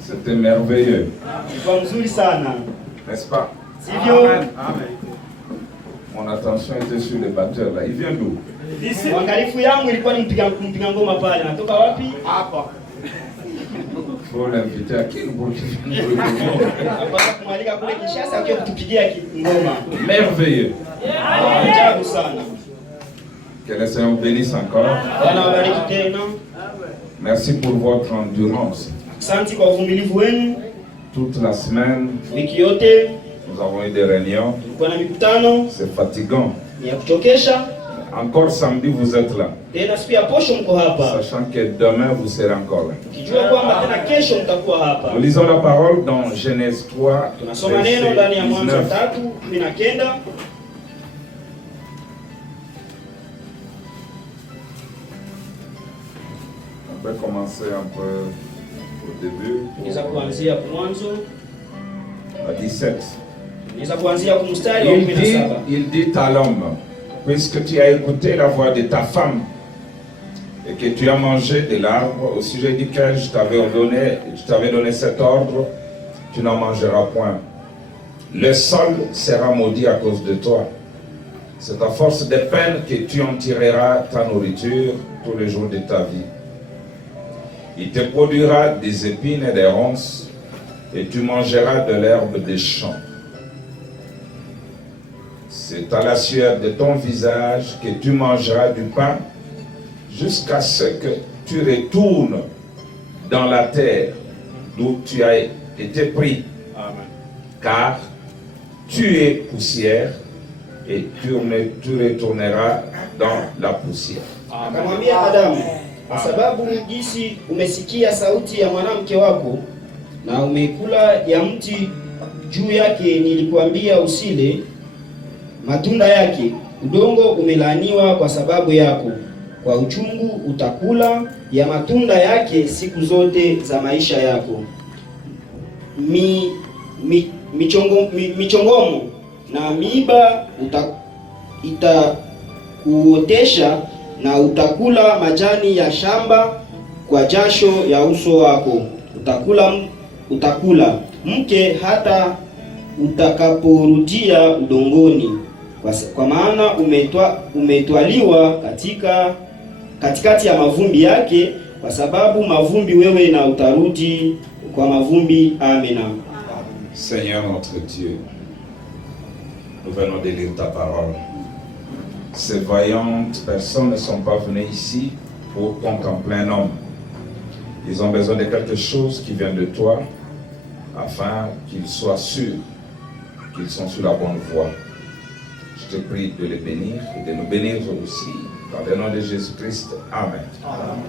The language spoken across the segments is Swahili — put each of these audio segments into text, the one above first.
C'était merveilleux. N'est-ce pas? Amen. Amen. Mon attention était sur le batteur là. Il vient d'où? Faut l'inviter à qui? Merveilleux. Que le Seigneur bénisse encore. Merci pour votre endurance. Toute la semaine, nous avons eu des réunions. C'est fatigant. Encore samedi, vous êtes là. Sachant que demain, vous serez encore là. Nous lisons la parole dans Genèse 3, verset 19. On peut commencer un peu au début. À 17. Il dit à l'homme, puisque tu as écouté la voix de ta femme et que tu as mangé de l'arbre au sujet duquel je t'avais donné cet ordre, tu n'en mangeras point. Le sol sera maudit à cause de toi. C'est à force de peine que tu en tireras ta nourriture tous les jours de ta vie. Il te produira des épines et des ronces, et tu mangeras de l'herbe des champs. C'est à la sueur de ton visage que tu mangeras du pain, jusqu'à ce que tu retournes dans la terre d'où tu as été pris. Amen. Car tu es poussière, et tu retourneras dans la poussière. Akamwambia Adamu, kwa sababu jinsi umesikia sauti ya mwanamke wako na umekula ya mti juu yake nilikuambia usile matunda yake, udongo umelaaniwa kwa sababu yako. Kwa uchungu utakula ya matunda yake siku zote za maisha yako. Michongomo na miiba itakuotesha, na utakula majani ya shamba kwa jasho ya uso wako. Utakula mke hata utakaporudia udongoni, kwa maana umetwaliwa katikati ya mavumbi yake, kwa sababu mavumbi wewe na utarudi kwa mavumbi. Amina. Seigneur notre Dieu, nous venons de lire ta parole. Ces vaillantes personnes ne sont pas venues ici pour contempler un homme. Ils ont besoin de quelque chose qui vient de toi, afin qu'ils soient sûrs qu'ils sont sur la bonne voie. Je te prie de les bénir et de nous bénir aussi. Dans le nom de Jésus-Christ. Amen. Amen.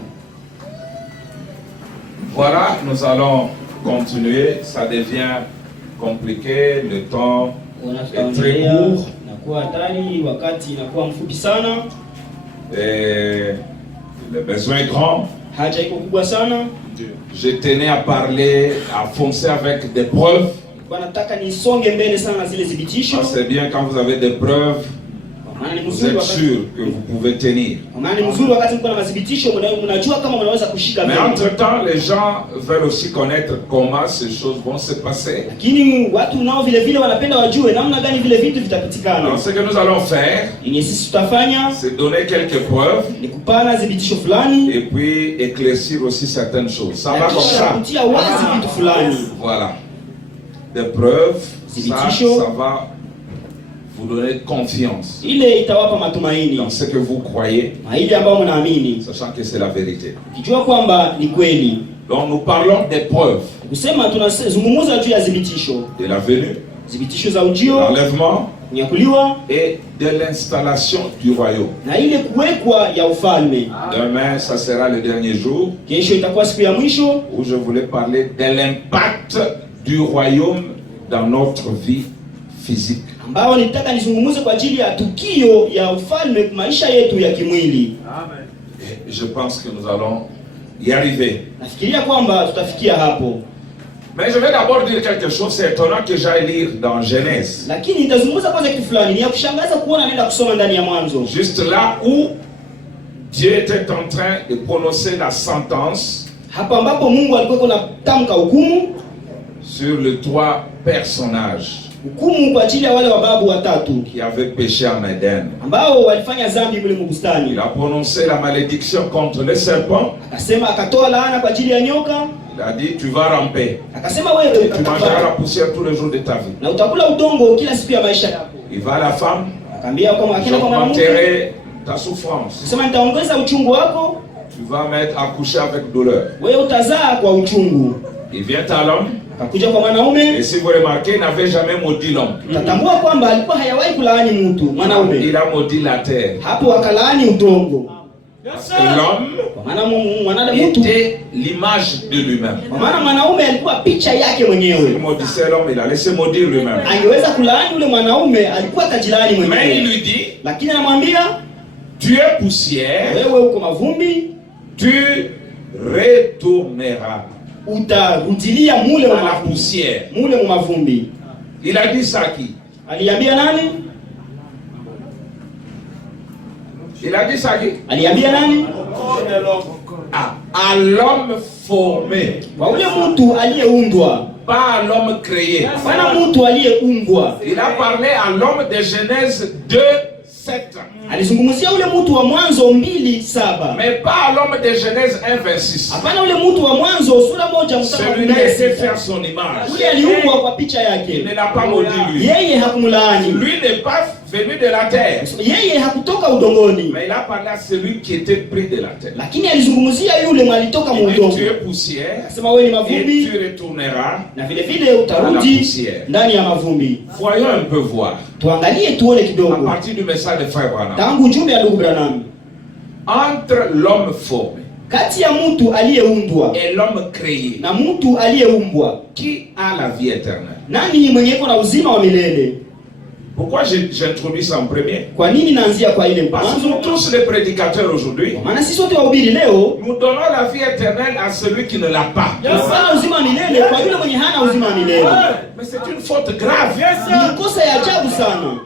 Voilà, nous allons continuer. Ça devient compliqué. Le temps est très court. Et le besoin est grand. Je tenais à parler, à foncer avec des preuves. C'est bien quand vous avez des preuves, vous êtes sûr que vous pouvez tenir. Mais entre-temps, les gens veulent aussi connaître comment ces choses vont se passer. Alors ce que nous allons faire, c'est donner quelques preuves et puis éclaircir aussi certaines choses. Ça va comme ça. Voilà. Des preuves, ça va vous donner confiance dans ce que vous croyez, sachant que c'est la vérité. Donc nous parlons des preuves de la venue, de l'enlèvement et de l'installation du royaume. Demain, ça sera le dernier jour où je voulais parler de l'impact du royaume dans notre vie physique. Amen. Et je pense que nous allons y arriver. Mais je vais d'abord dire quelque chose. C'est étonnant que j'aille lire dans Genèse. Juste là où Dieu était en train de prononcer la sentence Hapa ambapo Mungu alikuwa anatamka hukumu sur les 3 personnages hukumu kwa ajili ya wale wababu watatu qui avaient péché en Éden. ambao walifanya dhambi mle mbustani. Il a prononcé la malédiction contre le serpent. Akasema, akatoa laana kwa ajili ya nyoka. Il a dit, tu vas ramper. Akasema, wewe tu mangeras la poussière tous les jours de ta vie. Na utakula udongo kila siku ya maisha yako. Il va à la femme. Akaambia kwa akina kwa mwanamke, ta souffrance. Akasema, nitaongeza uchungu wako. Tu vas mettre à coucher avec douleur. Wewe utazaa kwa uchungu. Il vient à l'homme. Akakuja kwa mwanaume. Et si vous remarquez, il n'avait jamais maudit l'homme. Tatambua kwamba alikuwa hayawahi kulaani mtu mwanaume. Il a maudit la terre. Hapo akalaani udongo. Parce que l'homme était l'image de lui-même. Kwa maana mwanaume alikuwa picha yake mwenyewe. Il maudissait l'homme, il allait se maudire lui-même. Angeweza kulaani yule mwanaume, alikuwa atajilaani mwenyewe. Mais il lui dit, lakini anamwambia, tu es poussière. Wewe uko mavumbi. Tu retourneras. Utarudilia mule à la poussière. Mule mavumbi. Il a dit ça à qui? Aliambia nani? Il a dit ça à qui? Aliambia nani? À l'homme formé. Kwa ule mtu aliyeundwa. Pas à l'homme créé. Bwana mtu aliyeumbwa. Il a parlé à l'homme de Genèse 2:7. Alizungumzia ule mtu wa Mwanzo 2:7. Mais pas à l'homme de Genèse 1:26. Hapana ule mtu wa Mwanzo sura 1 mstari wa 4. Celui-là s'est fait à son image. Ule aliumbwa kwa picha yake. Il ne l'a pas maudit lui. Yeye hakumlaani. Lui n'est pas venu de la terre. Yeye hakutoka udongoni. Mais il a parlé à celui qui était pris de la terre. Lakini alizungumzia yule mwalitoka mu udongo. Tu es poussière. Akasema wewe ni mavumbi. Et tu retourneras. Na vile vile utarudi ndani ya mavumbi. Voyons un peu voir. Tuangalie tuone kidogo. À partir du message de Frère Branham. Tangu ujumbe ya ndugu Branham. Entre l'homme formé. Kati ya mtu aliyeundwa et l'homme créé. Na mtu aliyeumbwa. Qui a la vie éternelle? Nani mwenye yuko na uzima wa milele? Pourquoi j'introduis ça en premier? Kwa nini naanzia kwa ile Parce que nous tous les prédicateurs aujourd'hui, maana sisi wote wahubiri leo, nous donnons la vie éternelle à celui qui ne l'a pas. Tunasema uzima wa milele kwa yule mwenye hana uzima wa milele. Mais c'est une faute grave. Ni kosa ya ajabu sana.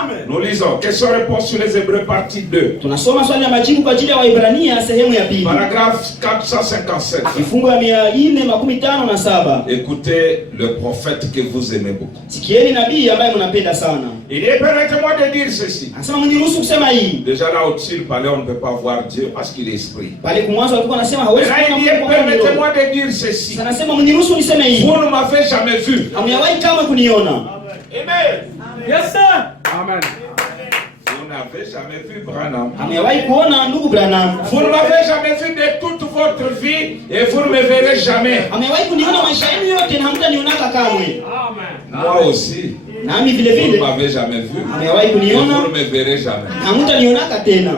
Amen. Nous lisons question-réponse sur les Hébreux partie 2. Tunasoma swali la majibu kwa ajili ya Waebrania sehemu ya pili. Paragraphe 457. Kifungu ya 457. Écoutez le prophète que vous aimez beaucoup. Sikieni nabii ambaye mnapenda sana. Il est permettez-moi de dire ceci. Anasema mniruhusu kusema hii. Déjà là au-dessus il parlait on ne peut pas voir Dieu parce qu'il est esprit. Pale kumwanzo alikuwa anasema hawezi kuona Mungu. Permettez-moi de dire ceci. Anasema mniruhusu niseme hii. Vous ne m'avez jamais vu. Hamjawahi kama kuniona. Amen. Yes sir. Amen. Vous n'avez jamais vu Branham. Hamjawahi kuona ndugu Branham. Vous ne m'avez jamais vu de toute votre vie et vous ne me verrez jamais. Hamjawahi kuniona maisha yenu yote na hamtanionaka kamwe. Amen. Moi aussi. Nami vile vile. Vous ne m'avez jamais vu. Hamjawahi kuniona. Vous ne me verrez jamais. Hamtanionaka tena.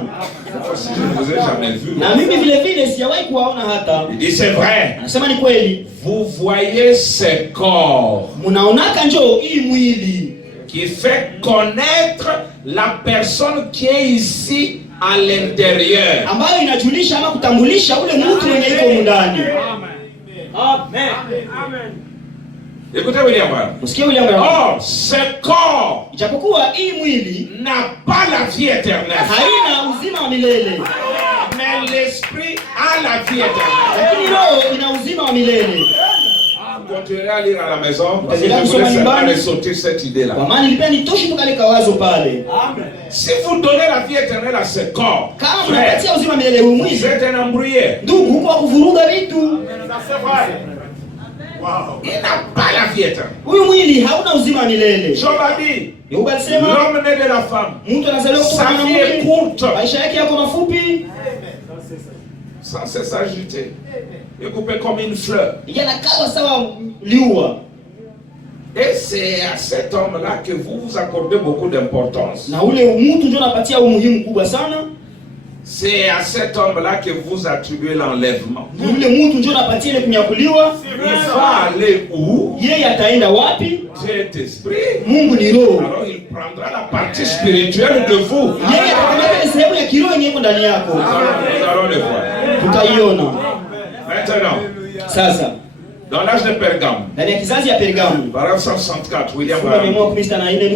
Si je ne vous ai jamais vu. Na mimi vile vile sijawahi kuwaona hata. Il dit c'est vrai. Anasema ni kweli. Vous voyez ce corps. Mnaonaka njoo hii mwili qui fait connaître la personne qui est ici à l'intérieur. Ambayo inajulisha ama kutambulisha ule mtu mwenye yuko ndani. Amen. Amen. Écoutez William Branham. Msikie William Branham. Or, ce corps ijapokuwa hii mwili n'a pas la vie éternelle. Haina uzima wa milele. Mais l'esprit a la vie éternelle. Lakini roho ina uzima wa milele. Continuez à lire à la maison parce que je voulais seulement ressortir cette idée-là. Kwa maana nilipenda nitoshe tu kale kawazo pale. Amen. Si vous donnez la vie éternelle à ce corps, kama mnapatia uzima milele huu mwili, vous êtes un embrouillé. Ndugu, huko kuvuruga vitu. Wow. Il n'a pas la vie éternelle. Huyu mwili hauna uzima wa milele. Job a dit, l'homme né de la femme. Mtu anazaliwa kutoka na mwanamke. Sa vie est courte. Maisha yake yako mafupi. Sans cesse agité. Et coupé comme une fleur. Yanakawa sawa liua. Et c'est à cet homme-là que vous vous accordez beaucoup d'importance. Na ule mtu ndio anapatia umuhimu kubwa sana. C'est à cet homme-là que vous attribuez l'enlèvement. Ule mtu ndio anapatia ile kunyakuliwa. Il va aller où? Yeye ataenda wapi? Dieu est esprit. Mungu ni roho. Alors il prendra la partie spirituelle de vous. Yeye atakamata sehemu ya kiroho yenye iko ndani yako. Nous allons le voir. Tutaiona. Maintenant. Sasa. Dans l'âge de Pergame. Ndani ya kizazi ya Pergamu. Paragraphe 164, William Branham.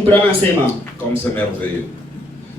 Branham anasema. Comme c'est merveilleux.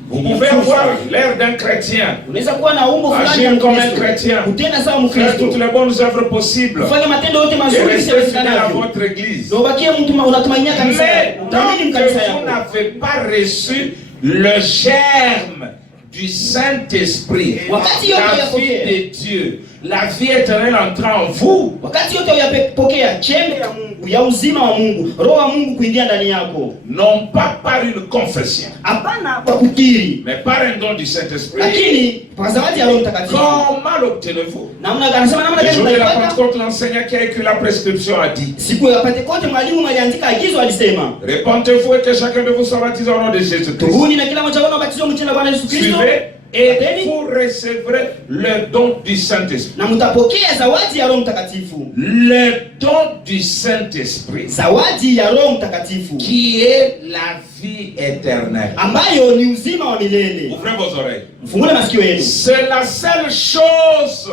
Vous pouvez avoir l'air d'un chrétien, Unaweza kuwa na umbo fulani agir ya comme un Mkristo, chrétien, kutenda sawa faire Mkristo, toutes les bonnes œuvres possibles kufanya matendo yote et mazuri rester fidèle à iwezekanavyo, votre église. na ubakie mtu unatumainia kanisa Mais yako, utaamini tant kanisa que vous yako. n'avez pas reçu le germe du Saint-Esprit, Wakati yote la vie uyapokea, de Dieu, la vie éternelle entrant en vous, wakati yote uyapokea chembe ya Mungu, ya uzima wa Mungu, roho wa Mungu kuingia ndani yako, non pas par une confession, hapana kwa kukiri, mais par un don du Saint-Esprit. lakini kwa zawadi ya Roho Mtakatifu. Comment l'obtenez-vous? Namna gani? Anasema namna Le gani jour de la tunaipata? Pentecôte, l'enseignant qui a écrit la prescription a dit: Siku ya Pentekoste mwalimu aliandika agizo, alisema répentez-vous et que chacun de vous soit baptisé au nom de Jésus-Christ. tubuni na kila mmoja wenu abatizwe mjina la Bwana Yesu Kristo, Suivez et vous recevrez le don du Saint-Esprit. na mtapokea zawadi ya Roho Mtakatifu. Le don du Saint-Esprit, Zawadi ya Roho Mtakatifu qui est la vie éternelle. ambayo ni uzima wa milele. Ouvrez vos oreilles. Mfungule masikio yenu. C'est la seule chose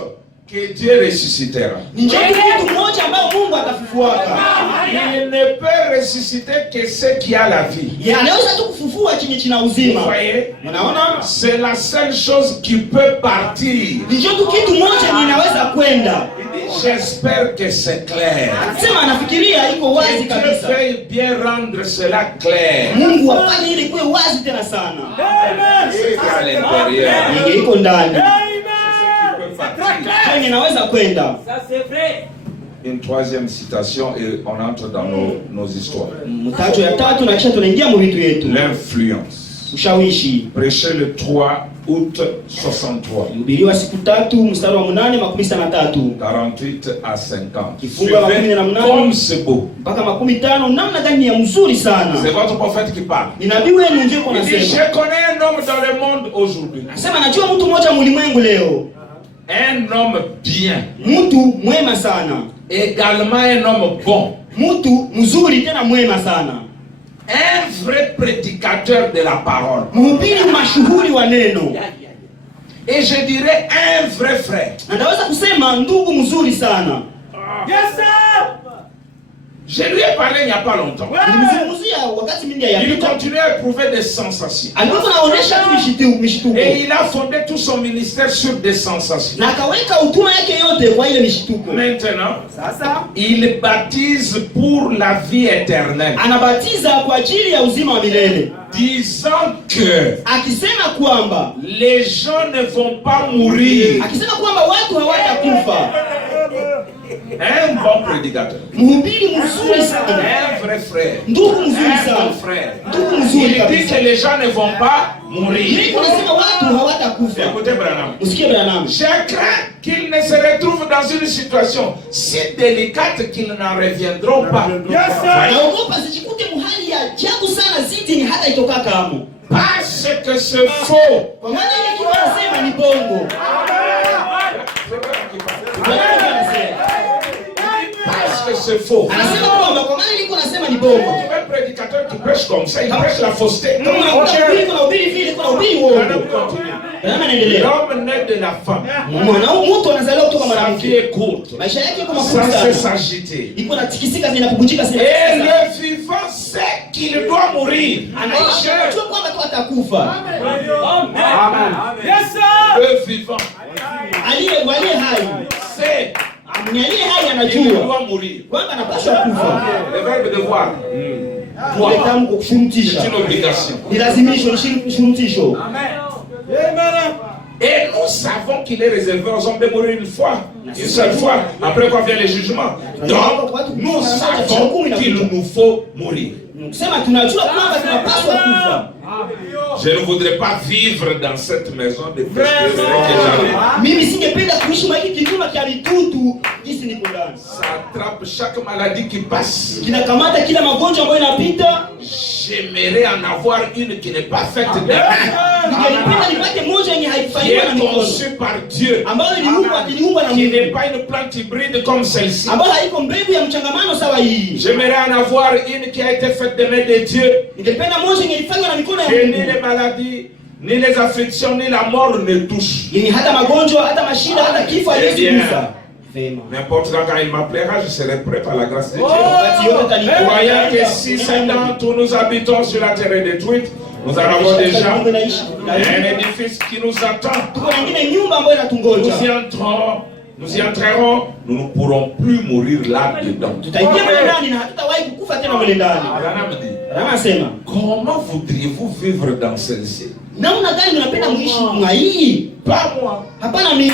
que Dieu ressuscitera. Ni njoo kitu moja ambayo Mungu atafufuaka. Il ne peut ressusciter que ce qui a la vie. Yeye anaweza tu kufufua chenye kina Vous uzima. voyez? Unaona? C'est la seule chose qui peut partir. Ni njoo tu kitu moja ninaweza kwenda. J'espère que c'est clair. Anasema anafikiria iko wazi Que Dieu kabisa. veuille bien rendre cela clair. Mungu afanye ili kuwe wazi tena sana. C'est à l'intérieur. Yeye iko ndani. C'est partir. Chenye naweza kwenda. Ça c'est vrai. Une troisième citation et on entre dans nos histoires. Mtajo ya tatu na kisha tunaingia mu vitu yetu. L'influence. Ushawishi. Prêché le 3 août 63. Hubiriwa siku 3 mstari wa 8 makumi sita na 3 48 à 50. Kifungu la makumi na mnane. Comme c'est beau. mpaka 15. Namna gani ya mzuri sana. C'est votre prophète qui parle. Ni nabii wenu ndio Il kuna dit, sema. je connais un homme dans le monde aujourd'hui. Anasema najua mtu mmoja mlimwengu leo. Un homme bien. Mtu mwema sana. Également un homme bon. Mtu mzuri tena mwema sana. Un vrai prédicateur de la parole. Mhubiri mashuhuri wa neno. Et je dirais un vrai frère. Na naweza kusema ndugu mzuri sana. Yes sir. Je lui ai parlé il n'y a pas longtemps. Nilimzungumzia wakati mingi Il yapita. continuait à éprouver des sensations. Alikuwa anaonesha tu mishituko. Et il a fondé tout son ministère sur des sensations. Na akaweka utuma yake yote kwa ile mishituko. Maintenant, Sasa il baptise pour la vie éternelle. anabatiza kwa ajili ya uzima wa milele. Disant que Akisema kwamba les gens ne vont pas mourir. akisema kwamba watu hawatakufa. Un bon prédicateur. Mhubiri mzuri sana. Un vrai frère. Ndugu mzuri Un sana. bon frère. Ndugu Il mzuri dit kabisa. que les gens ne vont pas mourir. Yeye anasema watu hawatakufa. Écoutez Branham. Usikie Branham. Je crains qu'ils ne se retrouvent dans une situation si délicate qu'ils n'en reviendront pas. Yes sir. Naogopa sijikute muhali ya ajabu sana zidi ni hata itoka kamo. Parce que c'est faux. Kwa maana ile kitu anasema ni bongo. Branham anasema. Parce que c'est faux. Anasema kwamba kwa maana ile anasema ni bongo. Un prédicateur qui prêche comme ça, il prêche la fausseté. Kama unakuta kuhubiri kuna uhubiri vile kuna uhubiri Branham uongo. continue. Branham anaendelea. L'homme naît de la femme. Mwanaume mtu anazaliwa kutoka Sa vie mwanamke. est courte. Maisha yake yako mafupi Sans sana. s'agiter. Iko na tikisika zinapubujika sana. Et le vivant sait qu'il doit mourir. Anaishi anajua kwamba tu atakufa. Amen. Yes sir. Le vivant Aliye hai. sait Aliye hai qu'il anajua doit mourir. kwamba anapaswa kufa. Le verbe devoir. Ile tamko kufurutisha. C'est une obligation. Ni lazimisho, ni shurutisho. Et nous savons qu'il est réservé aux hommes de mourir une fois, une seule fois, après quoi vient le jugement. Donc, nous savons qu'il nous faut mourir. Sema tunajua kwamba tunapaswa kufa. Je ne voudrais pas vivre dans cette maison de péché que j'avais. Mimi singependa kuishi maiki kijuma kia mitutu jinsi niko ndani. Ça attrape chaque maladie qui passe. Kinakamata kila magonjwa ambayo inapita. J'aimerais en avoir une qui n'est pas faite de main, Ningelipenda nipate moja yenye qui haifanywa na est mikono. conçue par Dieu, Ambayo iliumbwa na qui n'est Mungu. pas une plante hybride comme celle-ci. Ambayo haiko mbegu ya mchangamano sawa hii. J'aimerais en avoir une qui a été faite de main de Dieu, Ningelipenda moja yenye ilifanywa na mikono ya que ni Mungu. les maladies, ni les afflictions, ni la mort ne touchent. Yenye hata magonjwa, hata mashida, hata kifo haiwezi Bien. kufa. Vema. N'importe quand il m'appellera, je serai prêt par la grâce de Dieu. Wakati yote Croyant que atanipokea. si 50 nous habitons sur la terre détruite, Nous en avons déjà Mungu inaishi. un édifice qui nous attend. Tuko na nyingine nyumba ambayo inatungoja. Nous y entrerons, nous ne pourrons plus mourir là-dedans. Tutaingia mle ndani na hatutawahi kukufa tena mle ndani. Anasema, comment voudriez-vous vivre dans celle-ci? namna gani mnapenda muishi mwa hii? Pas moi. Hapana mimi.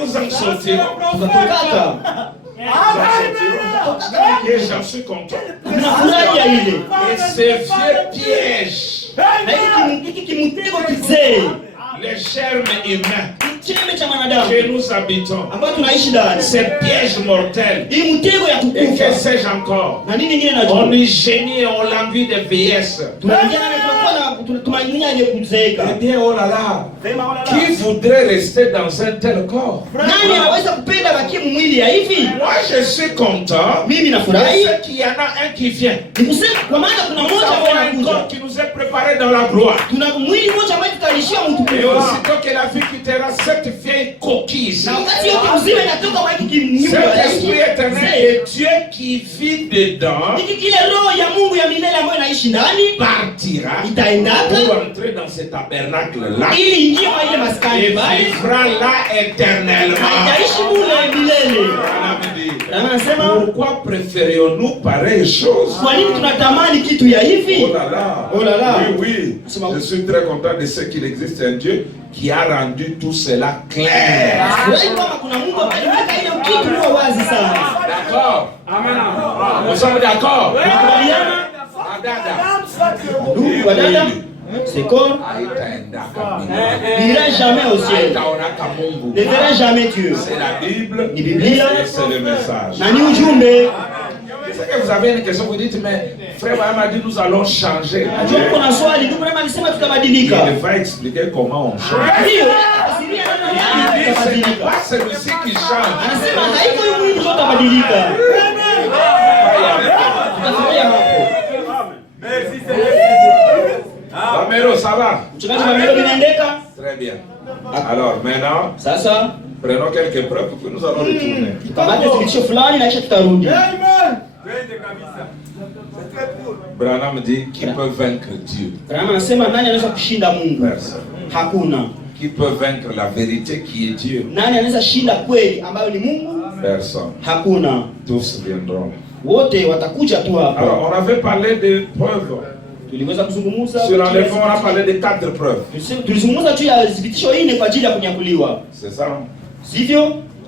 Nous en sortirons. Tutatoka. Et j'en suis content. Tunafurahia ile. Et ces vieux pièges, Na hiki kimutego kizee. les germes humains Chembe cha mwanadamu que nous habitons, ambayo tunaishi ndani. ces pièges mortels, Hii mtego ya et que kukufa. sais-je encore? Na nini nyingine On najua? y gémit et on l'envie de vieillesse. Tunaingia ndani tunakuwa na tumainia ile kuzeeka. Eh bien, oh là là, Sema wala qui voudrait rester dans un tel corps? nani anaweza kupenda bakie mwili ya hivi? Moi, je suis content. Mimi Et nafurahi. c'est qu'il y en a un qui vient. Nikusema kwa maana kuna Nous mmoja avons ambaye un corps anakuja. qui nous est préparé dans la gloire. Tuna mwili mmoja ambaye tutalishia mtu Et kwa. aussitôt que la vie quittera cette vieille coquille ici, Na wakati yote mzima inatoka kwa hiki kinyumba cet ya esprit éternel de Dieu qui vit dedans hiki kile roho ya Mungu ya milele ambayo inaishi ndani partira itaendaka pour entrer dans ce tabernacle-là ili ingie kwa ile maskani et bali vivra là éternellement. itaishi mule milele. Na anasema Pourquoi préférions-nous pareille chose? kwa nini tunatamani kitu ya hivi? Oh là là, Oh là là. oui, je suis très content de ce qu'il existe un Dieu qui a rendu tout cela clair. Furahi kama kuna Mungu ambaye ameweka ile kitu kwa wazi sana. D'accord? Nous sommes d'accord? Tunakubaliana? Adada. Ndugu wa dada, Sekor Haitaendaka n'ira jamais au ciel. Haitaonaka Mungu. Ne verra jamais Dieu. C'est la Bible. Ni Biblia. Et c'est le message. Na ni ujumbe. C'est que vous avez une question, vous dites, mais frère Abraham a dit nous allons changer. Najua mko na swali, ndugu Rema alisema tutabadilika. Il va expliquer comment on change. Ndio, asiria namna Il gani dit, ce n'est tutabadilika. pas celui-ci qui change. Anasema haiko huyu mwili ndio utabadilika. Tutafikia hapo. Romero, ça va? Mchungaji wa Nairobi inaendeka? Très bien. Alors maintenant, Sasa prenons quelques preuves puis nous allons retourner. tukamate thibitisho fulani na kisha tutarudi. Branham dit qui peut vaincre Dieu? Rama anasema nani anaweza kushinda Mungu? Personne. Hakuna. Qui peut vaincre la vérité qui est Dieu? Nani anaweza shinda kweli ambayo ni Mungu? Personne. Hakuna. Tous viendront. Wote watakuja tu hapa. Alors, on avait parlé de preuves. Tuliweza kuzungumza Sur l'enlèvement, on a parlé de 4 preuves. tulizungumza juu ya thibitisho nne kwa ajili ya kunyakuliwa. C'est ça? Sivyo?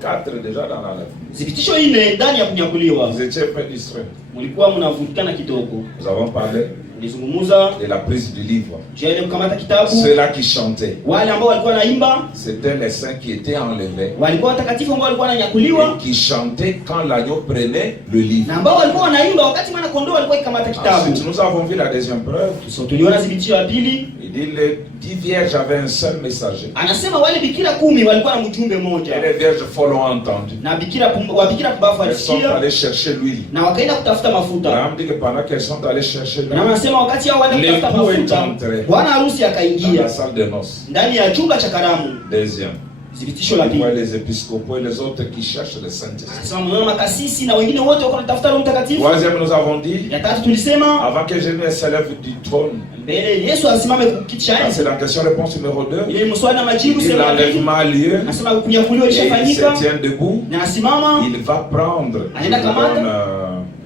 4 déjà dans l'enlèvement. Thibitisho nne ndani ya kunyakuliwa. Vous étiez un peu distraits. Mlikuwa mnavurugana kidogo. Nous avons parlé Tulizungumza de la prise du livre. juu ya ile kukamata kitabu. Ceux-là qui chantaient, Wale ambao walikuwa naimba c'était les saints qui étaient enlevés walikuwa watakatifu ambao walikuwa wananyakuliwa et qui chantaient quand l'agneau prenait le livre. na ambao walikuwa wanaimba wakati mwana kondoo walikuwa ikamata kitabu. Ensuite, nous avons vu la deuxième preuve. So tuliona thibitisho ya pili. Il dit les 10 vierges avaient un seul messager. Anasema wale bikira 10 walikuwa na mjumbe mmoja. Et les vierges folles ont entendu. Na bikira pumbavu Elles sont walisikia allées chercher l'huile. na wakaenda kutafuta mafuta. Abraham dit que pendant qu'elles sont allées chercher Na l'huile, anasema wakati hao wanaenda kutafuta L'époux est mafuta, entré. bwana harusi dans akaingia la salle de noces. ndani ya chumba cha karamu. Deuxième. Thibitisho la On voit pili. les épiscopaux et les autres qui cherchent le Saint-Esprit. Anasema mnaona makasisi na wengine wote wako wanatafuta Roho Mtakatifu. Troisième, nous avons dit, Ya tatu tulisema avant que Jésus ne s'élève du trône, mbele Yesu asimame kiti cha c'est enzi. la question-réponse numéro 2. Ile mswali na majibu Il sema ya pili. l'enlèvement a lieu Anasema kunyakuliwa et il se ilishafanyika tient debout. na asimama Il va prendre, je Anaenda vous kamata. donne,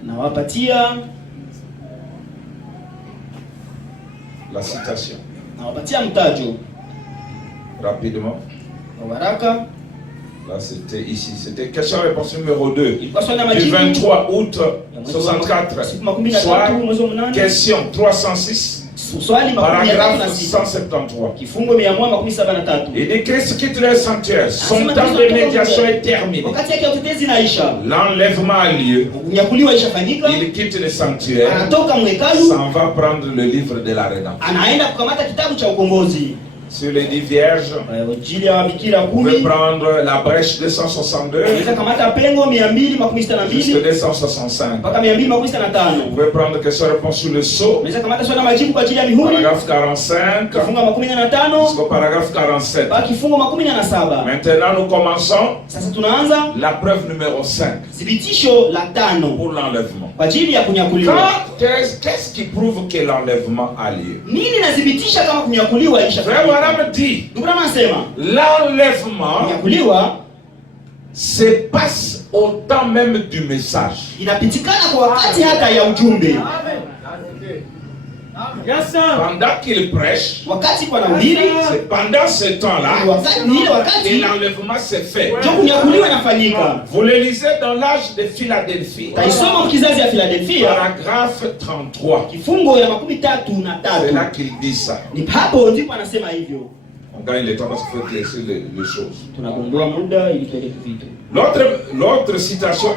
na wapatia la citation mtajo rapidement. kwa haraka. Là, c'était ici. C'était question-réponse numéro 2. Ilikuwa swali na Du majibu 23 août 64. siku 13 Soit mwezi wa 8. question 306, Swali paragraphe 336. 173. Kifungo 173. Il dit Christ quitte le sanctuaire. Son temps de médiation est terminé. Wakati yake ya utetezi inaisha. L'enlèvement a lieu. Kunyakuliwa ilishafanyika. Il quitte le sanctuaire. Anatoka mwekalu. S'en va prendre le livre de la rédemption. Anaenda kukamata kitabu cha ukombozi. Sur les 10 vierges, Injili ya bikira vous pouvez 10. prendre la brèche 262 Anaweza kamata pengo 262 jusqu'à 265. mpaka 265. Vous pouvez prendre question-réponse sur le sceau, Unaweza kamata swali na majibu kwa ajili ya mihuri. paragraphe 45 Kifungo 15 jusqu'au paragraphe 47. mpaka kifungo 17. Maintenant, nous commençons Sasa tunaanza la preuve numéro 5 thibitisho la 5 pour l'enlèvement. kwa ajili ya kunyakuliwa. Qu'est-ce qui prouve que l'enlèvement a lieu? Nini inathibitisha kama kunyakuliwa ilishafanyika? Frère Branham dit, Ndugu Branham anasema l'enlèvement kunyakuliwa se passe au temps même du message. inapitikana kwa wakati hata ya ujumbe. Yes, sir. Pendant qu'il prêche, Wakati kwa nahubiri, c'est pendant ce temps-là ile que wakati l'enlèvement se fait. ndio kunyakuliwa inafanyika. Vous le lisez dans l'âge de Philadelphie, Taisoma kizazi ya Philadelphia paragraphe 33. kifungo ya 33. C'est là qu'il dit ça. Ni hapo ndipo anasema hivyo. On gagne le temps parce qu'il faut éclaircir les choses. Tunagundua muda ili tueleke vitu. L'autre citation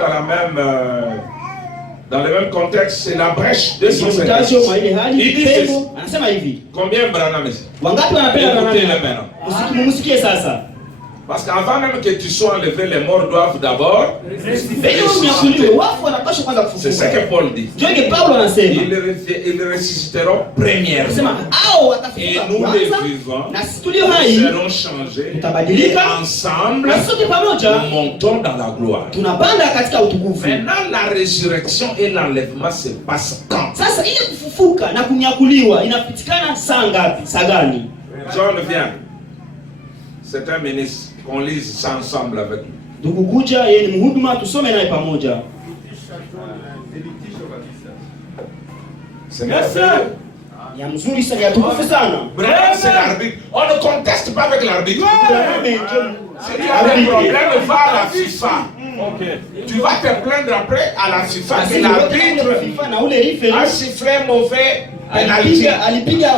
dans le même contexte, c'est la brèche de Mtajo 156. mwa ile hali Il dit pengo anasema hivi. combien Branham ici? Wangapi wanapenda Écoutez-le Branham? maintenant. Msikie sasa. Parce qu'avant même que tu sois enlevé, les morts doivent d'abord Ndio kunyakuliwa wafu wanapaswa kwanza C'est ça kufufuka. que Paul dit. Ndio Paulo anasema. Ils ressusciteront premièrement. Anasema hao Et watafufuka nous les kwanza vivants na sisi tulio hai serons changés. Et tutabadilika ensemble, na sote pamoja nous montons dans la gloire. tunapanda katika utukufu. Maintenant, la résurrection et l'enlèvement se passent quand? Sasa ile kufufuka na kunyakuliwa inapitikana saa ngapi? Saa gani? John vient. C'est un ministre. Qu'on lise ça ensemble avec lui. Ndugu kuja, yeye ni mhuduma, tusome naye pamoja. C'est Yes, sir. merveilleux. Ya mzuri sana, ya tukufu sana. Branham, c'est l'arbitre. On ne conteste pas avec l'arbitre. Si tu as des Arbitre. problèmes, va à la FIFA. Okay. Tu vas te plaindre après à la FIFA Basi que l'arbitre FIFA na ule referee a sifflé mauvais penalty. alipiga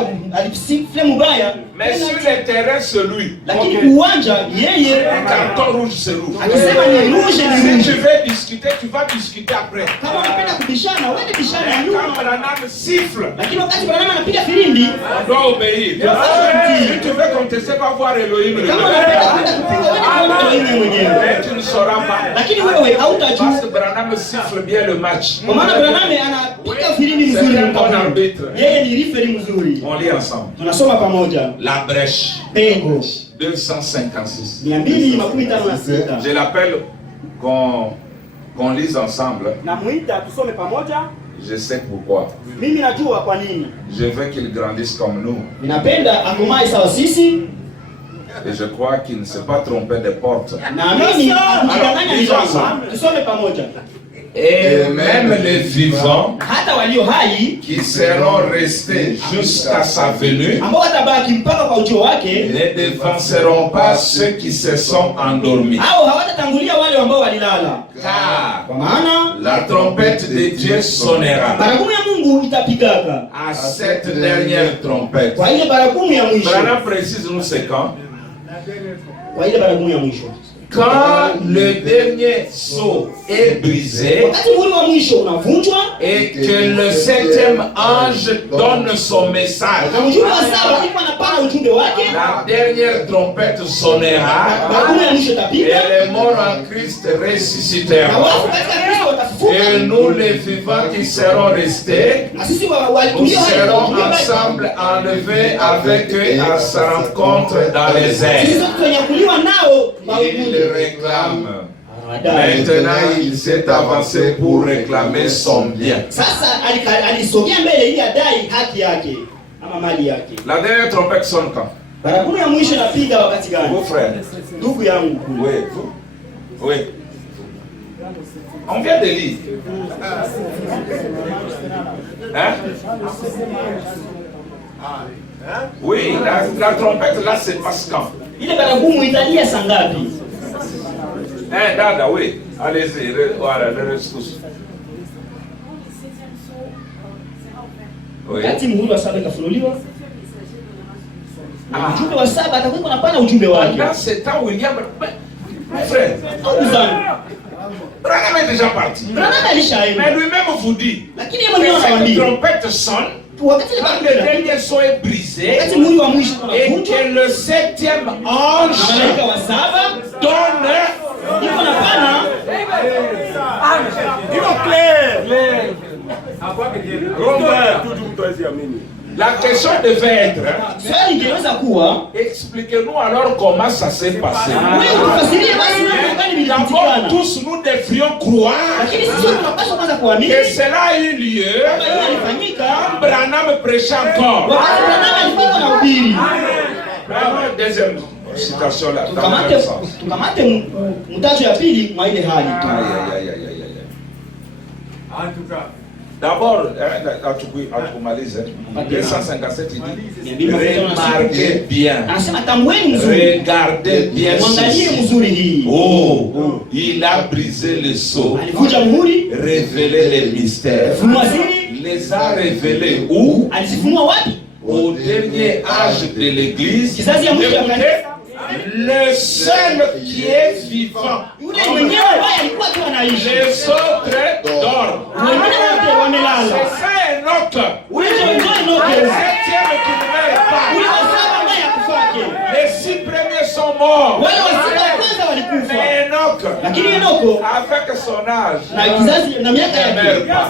mubaya. Mais sur le terrain, c'est lui. Lakini uwanja yeye Carton rouge, c'est rouge. akisema ni rouge ni Si rouge. tu veux discuter, tu vas discuter après. Kama unapenda kubishana, wewe bishana Mais nyuma. quand Branham siffle, Lakini wakati Branham anapiga filimbi, on doit obéir. Si tu veux contester, va voir Elohim. kama unapenda kwenda kupiga wewe kwa wewe mwenyewe. Mais tu ne sauras pas. Lakini wewe hautajua. Parce que Branham siffle bien le match. Kwa maana Branham anapiga filimbi C'est mzuri un bon mkabala. arbitre. Yeye ni referee mzuri. On lit ensemble. Tunasoma pamoja. La brèche, Pengo 256. 256. Je l'appelle qu'on lise ensemble. Namuita tusome pamoja. Je sais pourquoi. Mimi najua kwa nini. Je veux qu'il grandisse comme nous. Ninapenda akomae sawa sisi. Et je crois qu'il ne s'est pas trompé de porte. Naamini akidanganya lisons milango. ensemble. Tusome pamoja. Et même les vivants Hata walio hai qui seront restés jusqu'à sa venue ambao watabaki mpaka kwa ujio wake, ne devanceront pas ceux qui se sont endormis. hao hawatatangulia wale ambao walilala. Car Kwa maana la trompette de Dieu sonnera baragumu ya Mungu itapigaka. à cette dernière trompette. Kwa ile baragumu ya mwisho. Branham précise nous c'est quand? Kwa ile baragumu ya mwisho. Quand le dernier sceau est brisé Wakati muhuri wa mwisho unavunjwa et que le septième ange donne son message, na mjumbe wa saba alikuwa anapana ujumbe wake, la dernière trompette sonnera baragumu ya mwisho et itapiga les morts en Christ na ressusciteront. wafu katika Kristo watafufuka. Et nous les vivants qui serons restés, Na sisi nous walitulia serons ensemble enlevés avec eux à sa rencontre dans les sisi airs. sote tunyakuliwa nao Il mawinguni. réclame. Baadaye. Maintenant, il s'est avancé pour réclamer son bien. Sasa alisogea mbele ili adai haki yake ama mali yake. La dernière trompette sonne quand? Baragumu ya mwisho inapiga wakati gani? Vos frères. Ndugu yangu. Oui, vous? Oui. On vient de lire. Hein? Oui, la trompette là, c'est passe quand? Ile baragumu italia saa ngapi? Hein, Dada, oui. Allez-y, voilà, le rescousse. Oui. Wakati muhuri wa saba ikafunuliwa, na ujumbe wa saba atakuwa anapana ujumbe wake. Dans ce temps, William, mes frères, Ndugu zangu, Branham est déjà parti. Branham Mais alishaenda. lui-même vous dit Lakini yeye que mwenyewe cette anawaambia, trompette sonne, wakati ile quand baragumu le inapiga, dernier son est brisé, wakati muhuri wa mwisho et unavunjwa, que le septième na ange malaika wa saba donne iko napana Iko clear. Romains, toujours 3e minute. La question devait être, Swali ingeweza kuwa, expliquez-nous alors comment ça s'est passé. wewe tufasirie basi namna gani D'abord, vilipatikana. tous nous devrions croire Lakini sisi tunapaswa kwanza kuamini que cela a eu lieu kama hiyo ilifanyika quand Branham prêchait encore. wakati Branham alikuwa anahubiri. Deuxième citation là, dans le même sens. Tukamate mtajo ya pili mwa ile hali tu. Aïe, aïe, aïe, aïe, aïe. En tout cas. D'abord, atumalize 257 il dit remarquez bien, Anasema tamweni mzuri. regardez bien Mwangalie ceci. mzuri hii. Oh, il a brisé le sceau, Alivunja muhuri, révélé les mystères, funua siri, les a révélés où? alizifunua wapi? Au dernier âge de l'Église. Kizazi ya mwisho ya Écoutez, kanisa. le seul qui est vivant, Yule mwenyewe ambaye alikuwa tu anaishi. les autres dorment. Wengine wote wamelala. C'est ça Enoch. Ule ndio Enoch. Le septième qui ne meurt pas. Ule wa saba naye hakufake. Les 6 premiers sont morts. Wale wa sita wa kwanza walikufa. Mais Enoch, Lakini Enoko avec son âge, na kizazi na miaka yake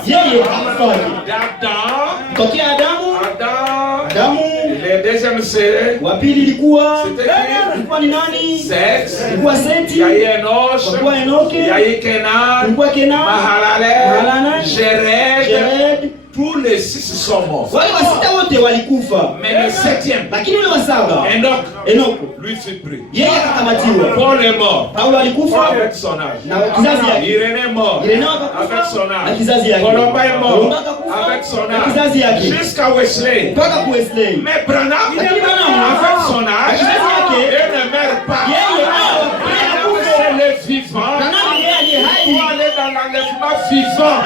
yeye hakufake. d'Adam, Tokea Adamu, Adam, le deuxième c'est wa pili ilikuwa C'était ni nani? Seth, Ilikuwa il Seti, y a eu Enoch, ilikuwa Enoki, il y a eu Kenan, ilikuwa Kenan, Mahalalel, Jared, Jared. tous les 6 sont morts. Wale wa sita wote walikufa. Mais le 7e, Lakini ule wa saba Enoch, Enoko lui fut pris. yeye akakamatiwa. Paul est mort Paulo alikufa avec son âge. na kizazi yake. Irénée est mort Ireneo avec akakufa son na âge. kizazi yake. Colomba est mort Colomba akakufa avec son na kizazi âge. yake. Jusqu'à Wesley. Mpaka ku Wesley. Mais Branham, Lakini Branham avec son âge, kizazi yake il ne meurt pas. yeye hawa C'est le vivant. Branham yeye aliye Il hai. doit aller dans l'enlèvement vivant.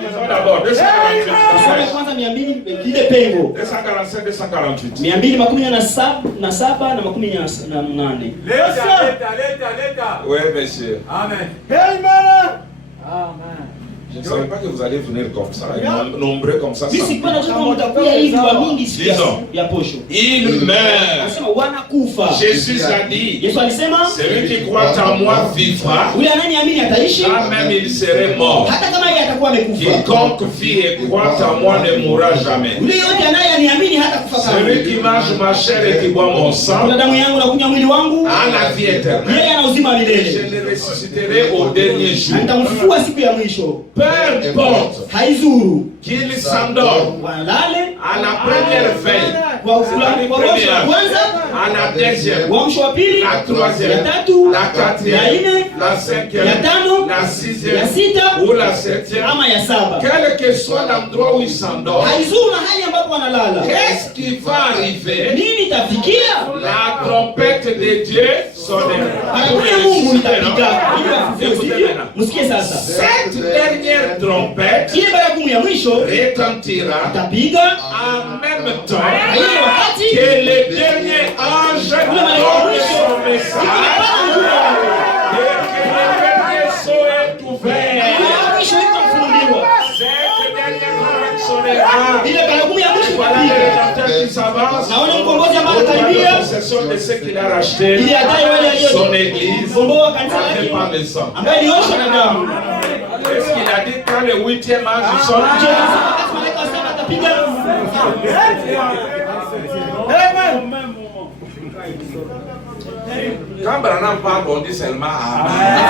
Disons d'abord 248. Tusome kwanza 200 ile pengo 245, 248. 217 na 18. Leta. Oui, monsieur. Amen. Je ne savais pas que vous allez venir comme ça, nombreux comme ça. Mimi sikuwa najua kama mtakuwa hivi wa mingi siku ya posho. Il meurt. Anasema wanakufa. Jésus a dit, Yesu alisema celui qui croit en moi vivra, yule anayeniamini ataishi quand même il serait mort. hata kama yeye atakuwa amekufa. Quiconque vit et croit en moi ne mourra jamais. Yule yote anayeniamini hata kufa Celui kamwe. qui mange ma chair et qui boit mon sang Kuna damu yangu na kunywa mwili wangu, a la vie éternelle. yeye ana uzima wa Je milele. le ressusciterai au dernier jour. Na nitamfufua siku ya mwisho. Peu importe Haizuru qu'il s'endorme walale à la première veille, kwa uamsho wa kwanza, à la deuxième, uamsho wa pili, la troisième, ya tatu, la ya quatrième, nne, la cinquième, ya tano, la ya sixième sita ou la septième, ama ya saba. quel que soit l'endroit où il s'endort, Haizuru mahali ambapo analala. qu'est-ce qui va arriver? Nini itafikia? La trompette de Dieu sonnera. Hakuna Mungu itapiga ili wafufue Écoutez sivyo? maintenant. Msikie sasa. Cette dernière trompette Ile baragumu ya mwisho retentira itapiga en même temps na ile wakati que le dernier ange donne son message et que le dernier sceau est ouvert. ya mwisho iko kufunguliwa. Cette dernière trompette sonnera. Ile baragumu ya mwisho Voilà le itapiga. rédempteur qui s'avance. Naona mkombozi ambaye Prendre akaribia possession de ce qu'il a racheté, ili ataye wale son walio église, komboa kanisa avec lake par le sang. ambaye alioshwa na damu. Qu'est-ce qu'il a dit quand le 8e ange sonne? Je nasema wakati malaika wa saba atapiga. Quand Branham parle, on dit seulement Amen.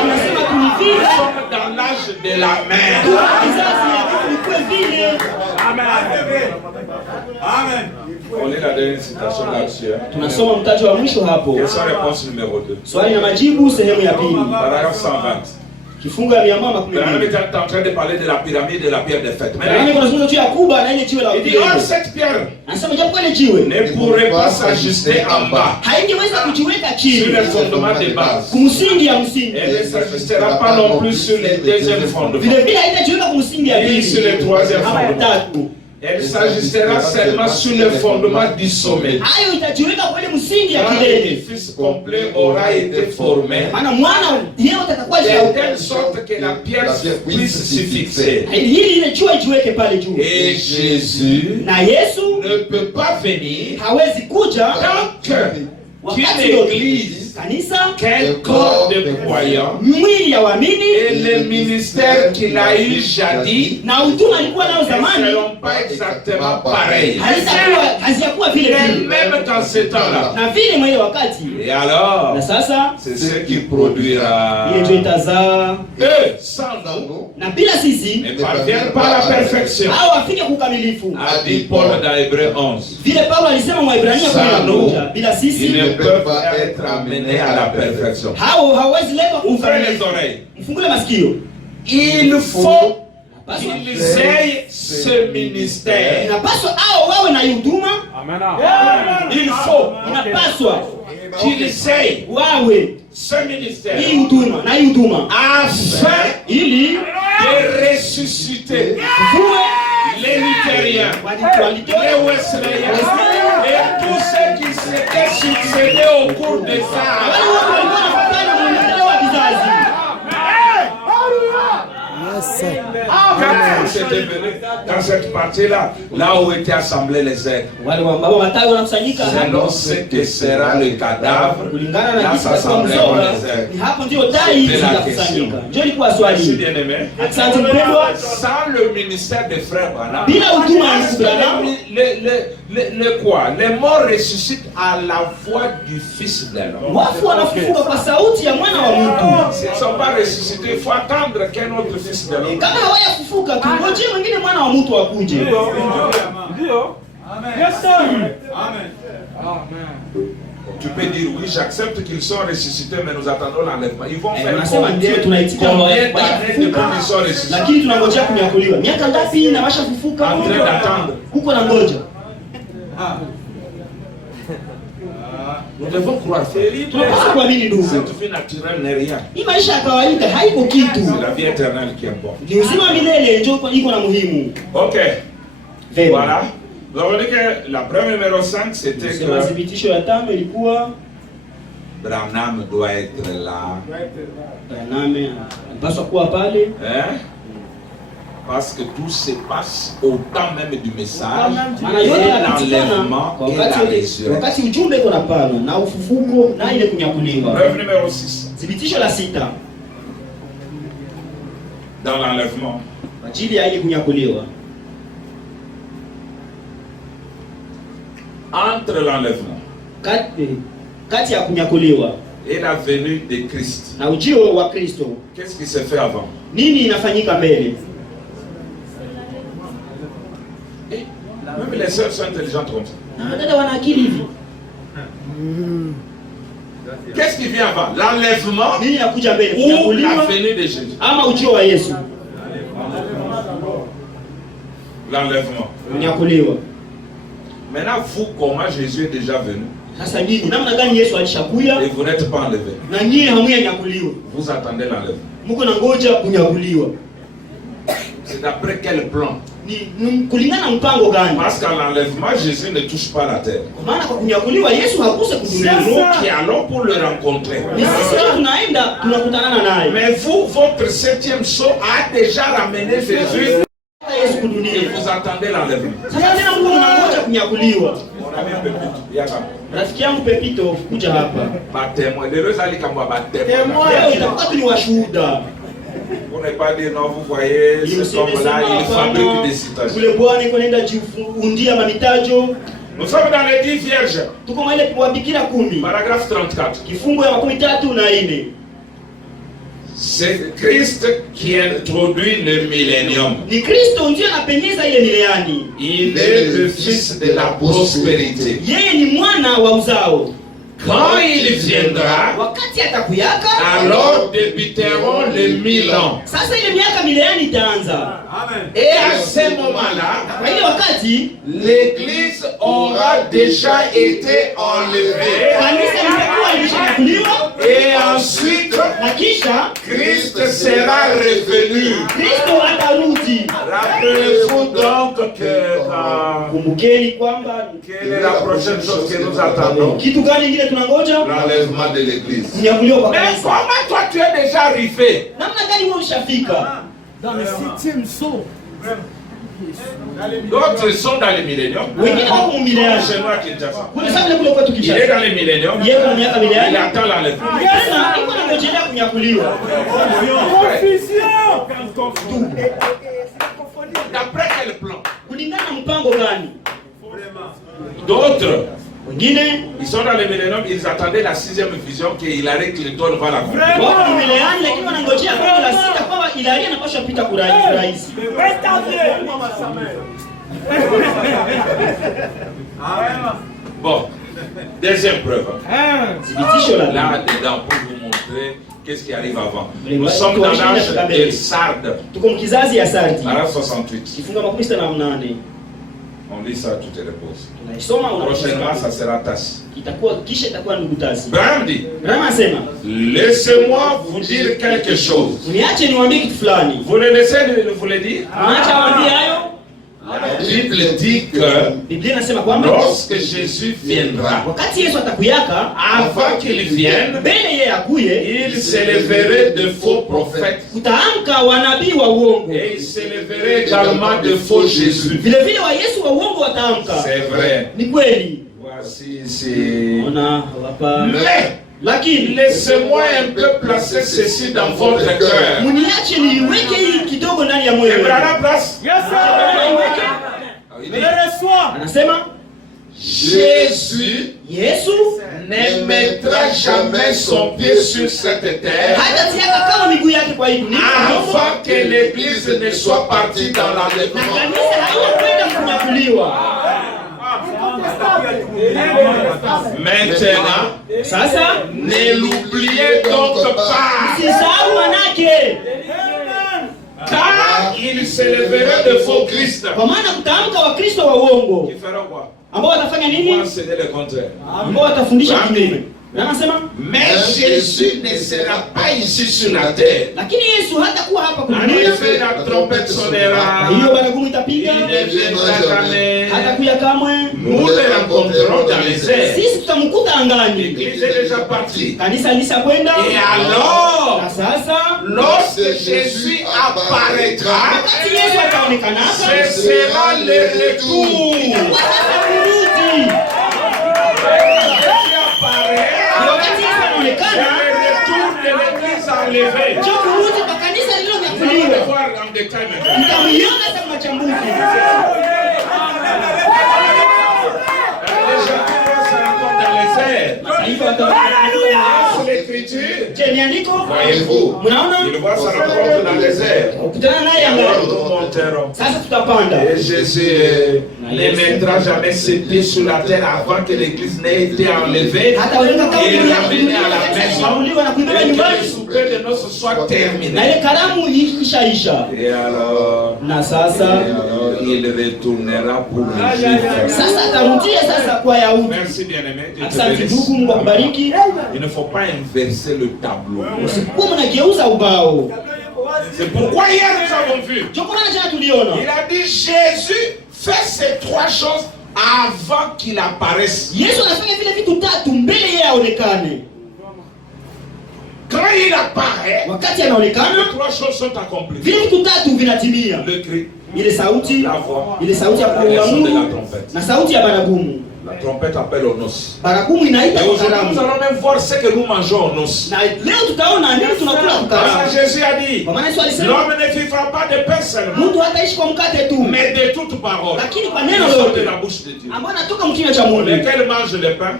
Tunasema Nous tunivile. sommes dans l'âge de la mer. Kizazi ya kulikuwa vile. Amen. On lit la dernière citation là-dessus. Tunasoma mtajo wa mwisho hapo. Question-réponse numéro 2. Swali na majibu sehemu ya pili. Paragraphe 120. Kifungu ya Branham 112. était en train de parler de la pyramide et de la pierre de fête. Yaani Maintenant, kuna zungumzo juu ya Kuba na ile jiwe la il dit, upendo. or cette pierre Anasema japo ile jiwe ne pourrait pas s'ajuster en bas haingeweza kujiweka sur chini les fondements de base. kumsingi ya msingi. Elle ne s'ajustera pas non plus sur les deuxièmes fondements. Vile vile haitajiweka kumsingi ya Ni sur pili le troisième ama ya fondement. tatu. Elle s'ajustera seulement sur le fondement du sommet. Hayo itajiweka kwa ile msingi ya Quand kilele. l'édifice complet aura été formé, Maana mwana yeye atakuwa de juu. telle sorte que la pierre puisse s'y fixer. Ili ile jua ijiweke pale juu. Et Jésus Na Yesu ne peut pas venir hawezi kuja tant qu'une wakati yote église l'église, kanisa, qu'un corps de croyants, mwili ya waamini, et le ministère qu'il a eu jadis na huduma alikuwa nayo ne zamani seront pas exactement pareils. haziyakuwa vile Et vile. même dans ce temps-là. Na vile mwa ile wakati. Et alors, Na sasa c'est ce qui produira. ile ndio itazaa. Eux, sans nous, Na bila sisi ne parviennent pas à la perfection. hao wafike kukamilifu. A dit Paul dans Hébreux 11. Vile Paulo alisema mwa Ibrania Sans nous, 11, bila sisi ils ne peuvent pas être amenés à la perfection. hao hawezi letwa Ouvrez les kukamilifu. oreilles. Mfungule masikio. Il faut Paswa qu'ils aient ce ministère. inapaswa hao wawe na huduma. Amen. Il faut Inapaswa qu'ils aient wawe ce ministère hii huduma na hii huduma afin ili de ressusciter kuwe les luthériens, les wesleyens et tous ceux qui s'étaient succédés au cours de wale ça. wote walikuwa wanafuatana mwendeleo wa kizazi. Quand c'était venu dans cette partie-là, là où étaient assemblés les êtres, Wale ambao matawi wanakusanyika selon ce que sera le cadavre, kulingana na là jinsi katika s'assembleront mzoga, les êtres. ni hapo ndio dai C'était la zitakusanyika. question. Ndio ilikuwa Merci swali. bien-aimé. Asante mpendwa, Sans le ministère des frères Branham, bila huduma ya parce que Branham, le quoi? Les morts ressuscitent à la voix du Fils de l'homme. wafu wanafufuka kwa sauti ya mwana wa mtu. S'ils ne sont pas ressuscités, il faut attendre qu'un autre Fils de l'homme. Kama hawayafufuka, tungojee mwingine mwana wa mtu akuje. Ndio. Amen. Yes, sir. Amen. Amen. Tu peux dire oui, j'accepte qu'ils sont ressuscités, mais nous attendons l'enlèvement. Ils vont faire Unasema combien ndio tunaitika d'années depuis wayafufuka, qu'ils sont ressuscités? lakini tunangojea kunyakuliwa. Miaka ngapi na washafufuka? En train d'attendre. Huko na ngoja. Nous devons croire. Tunapaswa kuamini ndugu. Cette vie naturelle n'est rien. Hii maisha ya kawaida haiko kitu. C'est la vie éternelle qui importe. Ni uzima wa milele ndio iko na muhimu. Ok. Vema. Voilà. Nous avons dit que la preuve numéro 5, c'était Sema que thibitisho ya tano ilikuwa Branham doit être là. Branham anapaswa kuwa pale. Hein? Parce que tout se passe au temps même du message, Maana et yote yanapatikana l'enlèvement kwa et la wakati résurrection. wakati ujumbe uko napana na ufufuko na ile kunyakuliwa. Preuve numéro 6, Thibitisho la sita dans l'enlèvement. kwa ajili ya ile kunyakuliwa. Entre l'enlèvement Kati ya kunyakuliwa et la venue de Christ, na ujio wa Kristo, qu'est-ce qui se fait avant? nini inafanyika mbele? Même les sœurs sont intelligentes comme ça. Na dada wana akili hivi. Qu'est-ce qui vient avant? L'enlèvement Nini inakuja mbele? ou la Kunyakuliwa venue de Jésus? ama ujio wa Yesu? L'enlèvement. Kunyakuliwa. Maintenant, vous, comment Jésus est déjà venu Sasa nyinyi namna gani Yesu alishakuya et vous n'êtes pas enlevé? na nyinyi hamuyanyakuliwa? Vous attendez l'enlèvement. Mko na ngoja kunyakuliwa. C'est d'après quel plan? Ni kulingana na mpango gani? Parce qu'à l'enlèvement, Jésus ne touche pas la terre. Kwa maana kwa kunyakuliwa Yesu hakuse C'est kudunia. nous qui allons pour le rencontrer. Ni sisi ndio tunaenda tunakutanana naye. Mais vous, votre septième saut a déjà ramené Jésus Yesu et kudunia. vous attendez l'enlèvement. Sasa tena Mungu mnangoja kunyakuliwa. Mon ami Pépito, Yaka, Rafiki yangu Pepito kuja hapa. pas témoin. Les deux alliés comme moi, pas témoin. Leo itakuwa tu ni washuhuda. Vous ne pas dire non, vous voyez, cet homme-là, il fabrique des citations. Kule Bwana iko nenda jifundia mamitajo. Nous sommes dans les 10 vierges. Tuko mwele kwa Bikira 10. Paragraphe 34. Kifungo ya 13. C'est Christ qui introduit le millénium. Ni Kristo ndiye anapenyeza ile mileani. Il est le fils de la prospérité. Yeye ni mwana wa uzao. Quand il viendra, Wakati atakuyaka, alors débuteront les 1000 ans. sasa ile miaka mileani itaanza. Amen. Et à ce moment-là, Kwa ile wakati l'Église aura déjà été enlevée. kanisa litakuwa limeshakuliwa Et ensuite, na kisha Christ sera revenu. Kristo atarudi. Rappelez-vous donc que Kumbukeni kwamba quelle est la prochaine chose que nous attendons? kitu gani ingine tunangoja? L'enlèvement de l'Église. Kunyakuliwa kwa Mais kanisa. comment toi tu es déjà arrivé? Namna gani wewe ushafika? Dans le septième saut. D'autres sont dans les milléniums. Wengine wako mumileani. Chez moi, Kinshasa. Kuna sababu ile kule kwetu Il est Kinshasa. dans les milléniums. Yeye kwa miaka Il mileani. attend l'enlèvement. Sasa iko na ngojelea kunyakuliwa. D'après quel plan? Kulingana na mpango gani? D'autres, Wengine ils sont dans les milléniums, ils attendaient la 6e vision que Hillary Clinton va la conquérir. wako mumileani lakini wanangojea kwa la sita kwamba Hillary anapaswa pita kurais. Bon, deuxième preuve. Thibitisho la Là-dedans, pour vous montrer qu'est-ce qui arrive avant. Nous sommes dans l'âge de Sardes, tuko mkizazi ya Sardi. paragraphe 68. Kifunga 68. On lit ça, tout est repose. Tunaisoma Prochainement, ça sera Tassi. itakuwa kisha itakuwa ndugu Tasi. Branham dit, Branham asema, laissez-moi vous dire quelque chose. niache niwaambie kitu fulani. Vous le laissez vous le dire? Acha waambie hayo. La Bible dit que Biblia inasema kwamba lorsque Jésus viendra, wakati Yesu atakuyaka, avant qu'il vienne, mbele yeye akuye, il s'élèverait de faux prophètes kutaamka wanabii wa uongo. et il s'élèverait également de faux Jésus. Vile vile wa Yesu wa uongo wataamka. C'est vrai. Ni kweli. Voici ici. Ona hapa. Mais Lakini laissez-moi un peu placer ceci dans votre cœur. mniache niweke hii kidogo ndani ya moyo Et wenu. la place. Anasema Jésus Yesu ne mettra jamais son pied sur cette terre hatatia kama miguu yake kwa hii dunia avant que l'église ne soit partie dans na l'enlèvement. kanisa haijakwenda kunyakuliwa. Maintenant, Sasa ne l'oubliez donc pas, sisahau manake, car il s'élèverait de faux Christ. kwa maana kutaamka Wakristo wa uongo Qui feront quoi? ambao watafanya Ils vont nini? enseigner le contraire. Ambao watafundisha kinyume. Na anasema Mais Jésus ne sera pas ici sur la terre. lakini Yesu hatakuwa hapa En kudunia. effet, la trompette sonnera. Hiyo baragumu itapiga, Il ne viendra jamais. hatakuya kamwe. Nous le rencontrerons dans les airs. Sisi tutamkuta angani. L'église est déjà partie. Kanisa lishakwenda. Et alors, Na sasa lorsque Jésus apparaîtra, wakati Yesu ataonekana hapa, ce sera le retour. itakuwa sasa kurudi. Jésus apparaît, Wakati Yesu c'est anaonekana, le retour de l'église enlevée. njoo kurudi kwa kanisa Nous allons le lililonyakuliwa. voir en détail maintenant. Mtamliona sasa machambuzi. Les gens se rencontrent dans les airs. Mataifa wataonekana. C'est l'écriture. Je, ni andiko? Voyez-vous, Mnaona? ils voient sa rencontre dans les airs. Ukutana naye Alors angani. nous monterons. Sasa tutapanda. Et Jésus ne mettra jamais ses pieds sur la terre avant que l'église n'ait été enlevée Hata waweka kama et dunia ramenée à la maison. kuuliwa na kuibeba Et que le nyumbani. souper de noces soit Na terminé. ile karamu ikishaisha. Et alors, Na sasa il retournera pour les Juifs. sasa atarudia sasa kwa Yahudi. Merci bien-aimé. Dieu te Asante bénisse. ndugu, Mungu akubariki. Il ne faut pas inverser le tableau. Usikuwa mnageuza ubao. C'est pourquoi hier nous avons vu. Chokora jana tuliona. Il a dit Jésus fait ces trois choses avant qu'il apparaisse. Yesu anafanya vile vitu tatu mbele yeye aonekane. Quand il apparaît, Wakati anaonekana, les trois choses sont accomplies. vile vitu tatu vinatimia. Le cri, Ile sauti, la voix, ile sauti ya et le kuua son de la Mungu trompette. na sauti ya baragumu. La trompette appelle aux noces. Baragumu inaita Et kwa aujourd'hui, nous karamu. allons même voir ce que nous mangeons aux noces. Na leo tutaona nini tunakula kwa Parce karamu. que Jésus a dit, Kwa maana Yesu alisema l'homme ne vivra pas de pain seulement, mtu hataishi kwa mkate tu, mais de toute parole lakini kwa qui neno sort de lote la bouche de Dieu. ambayo natoka mkinywa cha Mungu. Lesquels mangent le pain?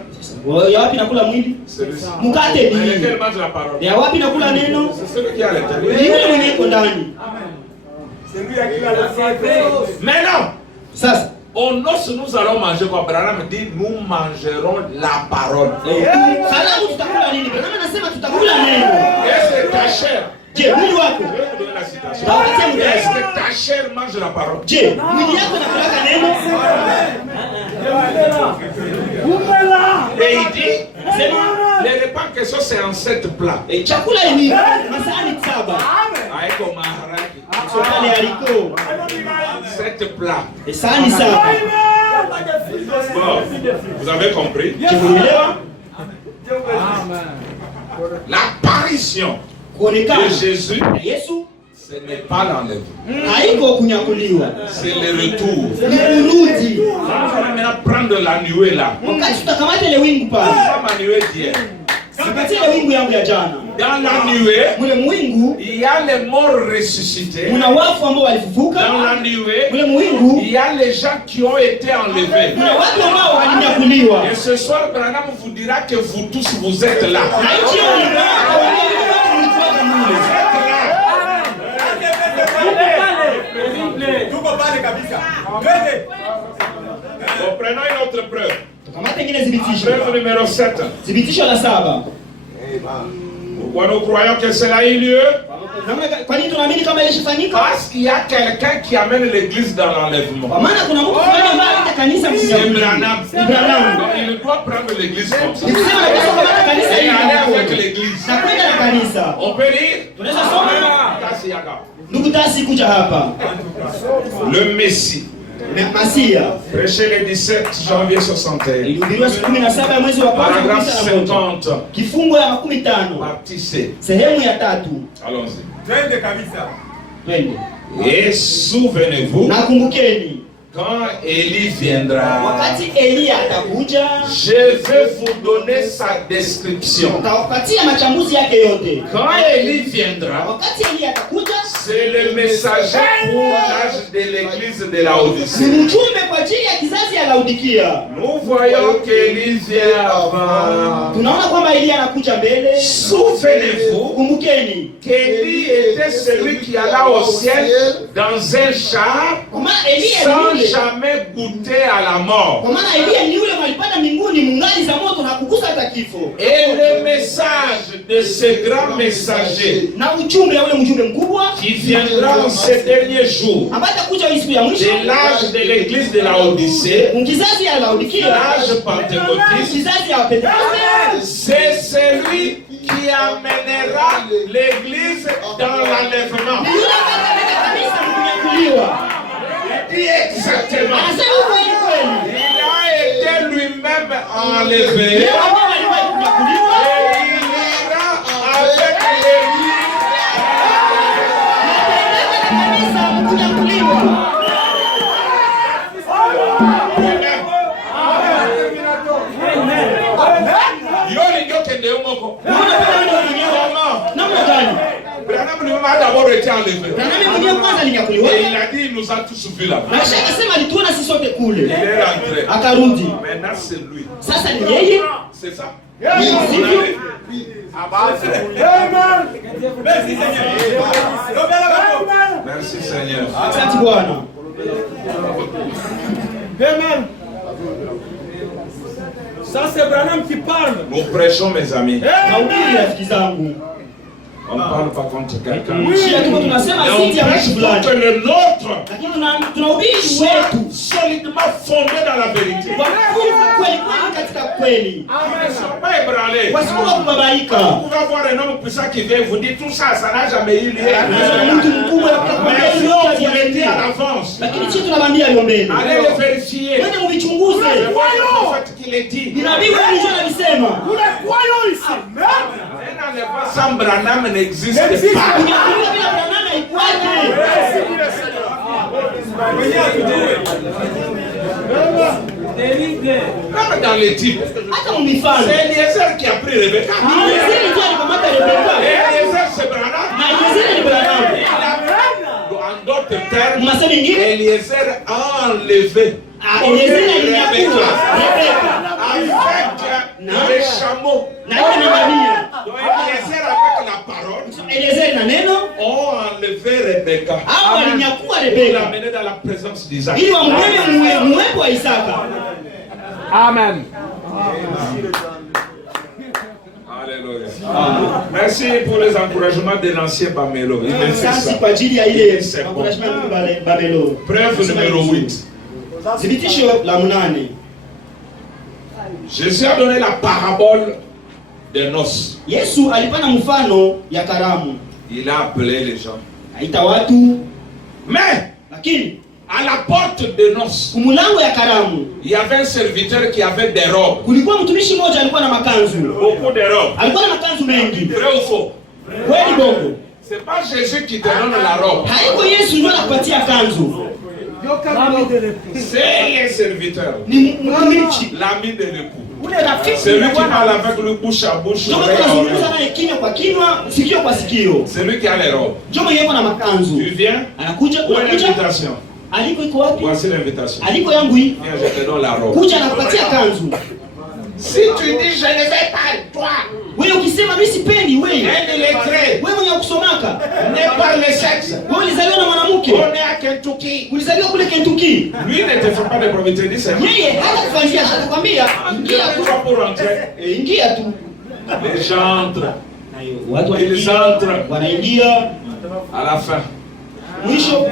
Ya wapi nakula mwili? Celui-ci. Mkate Mais ni. lesquels mangent la parole? Ya wapi nakula neno? C'est celui qui a Ni l'intérieur. yule mwenye iko ndani. Maintenant, Sasa aux noces, nous allons manger quoi? Branham dit, nous mangerons la parole. karamu tutakula nini? Bwana anasema tutakula neno. Est-ce que ta chair, Je, mwili wako? je vais vous donner la citation. Tawapatia Est-ce mtesi. que ta chair mange la parole? Je, mwili yako nakula neno? Et il dit, Sema les repas que ça c'est en 7 plats. chakula ni masahani saba. Aiko maharaki. Sokale aliko. 7 plats. Sahani saba. Bon, vous avez compris? Tumeelewa? L'apparition Kuonekana de Jésus na Yesu Ce n'est pas l'enlèvement. Haiko kunyakuliwa. C'est le retour. Ni kurudi. On va maintenant prendre la nuée là. Wakati tutakamata ile wingu pale. Pas ma nuée d'hier. Sipati ile wingu yangu ya jana. Dans la nuée, Mule mwingu il y a les morts ressuscités. muna wafu ambao walifufuka. Dans la nuée, Mule mwingu il y a les gens qui ont été enlevés. muna watu ambao walinyakuliwa. Et ce soir, Branham vous dira que vous tous vous êtes là. Na hiyo ni Bon, prenons une autre preuve. tukamata ingine thibitisho. Preuve numéro 7. Thibitisho la 7. Pourquoi nous croyons que cela a eu lieu? Kwa nini tunaamini kama ilishafanyika? Parce qu'il y a quelqu'un qui amène l'église dans l'enlèvement. Kwa maana kuna mtu fulani ambaye analeta kanisa C'est msingi. Branham. Branham. Donc, il doit prendre l'église comme ça. Nikisema nataka kukamata kanisa Et hili aller hapo. avec l'église. Na kwenda na kanisa. On peut lire? Tunaweza soma. Kasi yaka. Ndugu Tasi kuja hapa. Le Messie. Masia. Prêché le 17 janvier 61. Ilihubiriwa siku 17 ya mwezi wa kwanza Paragraphe 1951. 50. Kifungo ya 15. Partie C. Sehemu ya 3. Allons-y. Twende kabisa. Twende. Et souvenez-vous, Na kumbukeni. quand Élie viendra, Wakati Elia atakuja, je vais vous donner sa description. nitawapatia machambuzi yake yote. Quand Élie viendra, Wakati Elia atakuja, c'est le messager pour l'âge de l'église de ni Laodicée. mjumbe kwa ajili ya kizazi ya Laodikia. Nous voyons qu'Élie vient avant. Tunaona kwamba Elia anakuja mbele. Souvenez-vous Kumbukeni. qu'Élie était celui qui alla au ciel dans un char Kwa maana Elia ni sans yule. jamais goûter à la mort. Kwa maana Elia ni yule alipanda mbinguni mungali za moto na kugusa hata kifo. Et le message de ce grand messager Na ujumbe ya ule mjumbe mkubwa qui viendra en ces derniers jours ambaye atakuja siku ya mwisho. de l'âge de l'église de Laodicée, Kizazi ya Laodikia. l'âge pentecôtiste, Kizazi ya Pentekoste. c'est celui qui amènera l'église dans l'enlèvement. Ni yule ambaye ataleta kanisa kunyakuliwa. Il dit exactement. Anasema ukweli kweli. Il a été lui-même enlevé. Yeye mwenyewe aliwahi kunyakuliwa. Et il ira avec l'église. Kanisa kunyakuliwa. Yoni nyoke ndio moko. Namna gani? Branham lui-même a d'abord été enlevé. Na nani mwenyewe kwanza alinyakuliwa? Et il a dit, il nous a tous vus là. Na kisha akasema alituona sisi sote kule. Il est rentré. Akarudi. Maintenant c'est lui. Sasa ni yeye. C'est ça. Sivyo? Merci Seigneur. Asante Bwana. Amen. Ça c'est Branham qui parle. Nous prêchons mes amis. Naubiri rafiki zangu. On ne parle pas contre quelqu'un. Shia tuko tunasema Mais sisi on ya prêche mtu pour fulani. que le nôtre Lakini tunahubiri soit wetu. solidement fondé dans la vérité. Wakufu kweli kweli katika kweli. Ils ne sont pas ébranlés. Wasikuwa kubabaika. Vous pouvez avoir un homme puissant qui vient vous dire tout ça, ça n'a jamais eu lieu. Kuna mtu mkubwa Mais ya si on vous le dit à l'avance, lakini sisi tunamwambia yombeni. allez le vérifier. Twende muvichunguze. C'est le prophète qui le dit. Ni nabii wewe ndio analisema. Un enlèvement sans Branham n'existe pas. Kunyakuliwa bila Branham haikuwaje. Même dans les types. Hata mumifano. C'est Eliezer qui a pris Rebecca. Ni Yezeri ndio alikamata Rebeka. Et Eliezer c'est Branham. Na Yezeri ni Branham. En d'autres termes, Masemi ingine. Eliezer a enlevé Yezeri alinyakua Rebeka. avec les chameaux. Na yule nabii. Donc Eliezer avec la parole Elezeri na neno ont enlevé Rebecca. au alinyakua Pour Rebeka. l'amener dans la présence d'Isaac. Ili wambebe muwepo wa Isaka. Amen. Alléluia. Merci pour les encouragements de l'ancien Bamelo. Il me fait Asante ça. kwa ajili ya ile C'est bon. encouragement ya Babelo. Preuve numéro 8. Thibitisho la 8. Jésus a donné la parabole des noces. Yesu alipana mfano ya karamu. Il a appelé les gens. Aita watu, Mais lakini à la porte des noces, kumulango ya karamu il y avait un serviteur qui avait des robes. kulikuwa mtumishi mmoja alikuwa na makanzu. Beaucoup de robes. Alikuwa na makanzu mengi. Vrai ou faux? Kweli bongo? C'est pas Jésus qui te donne la robe. Haiko Yesu ndio anakupatia kanzu. C'est les serviteurs. Ni mtumishi. L'ami de l'époux. Ule rafiki Celui qui parle avec le bouche à bouche. Ndio anazungumza naye kinywa kwa kinywa, sikio kwa sikio. Celui qui a les robes. Ndio mwenye na makanzu. Tu viens? Anakuja, Où est l'invitation? Aliko iko wapi? Voici l'invitation. Aliko yangu hii. Viens, je te donne la robe. Kuja anakupatia kanzu. Si tu dis je ne vais pas, toi, Wewe ukisema mimi sipendi wewe. un illettré, Wewe mwenye kusomaka. n'est pas le sexe. Wewe ulizaliwa na mwanamke. On est à Kentucky. Ulizaliwa kule Kentucky. Lui ne te fait pas de probité, dis c'est Yeye hata kufanyia atakwambia ingia tu. pas pour rentrer. Ingia tu. Les gens entrent. Watu Ils entrent. wanaingia. À la fin, Mwisho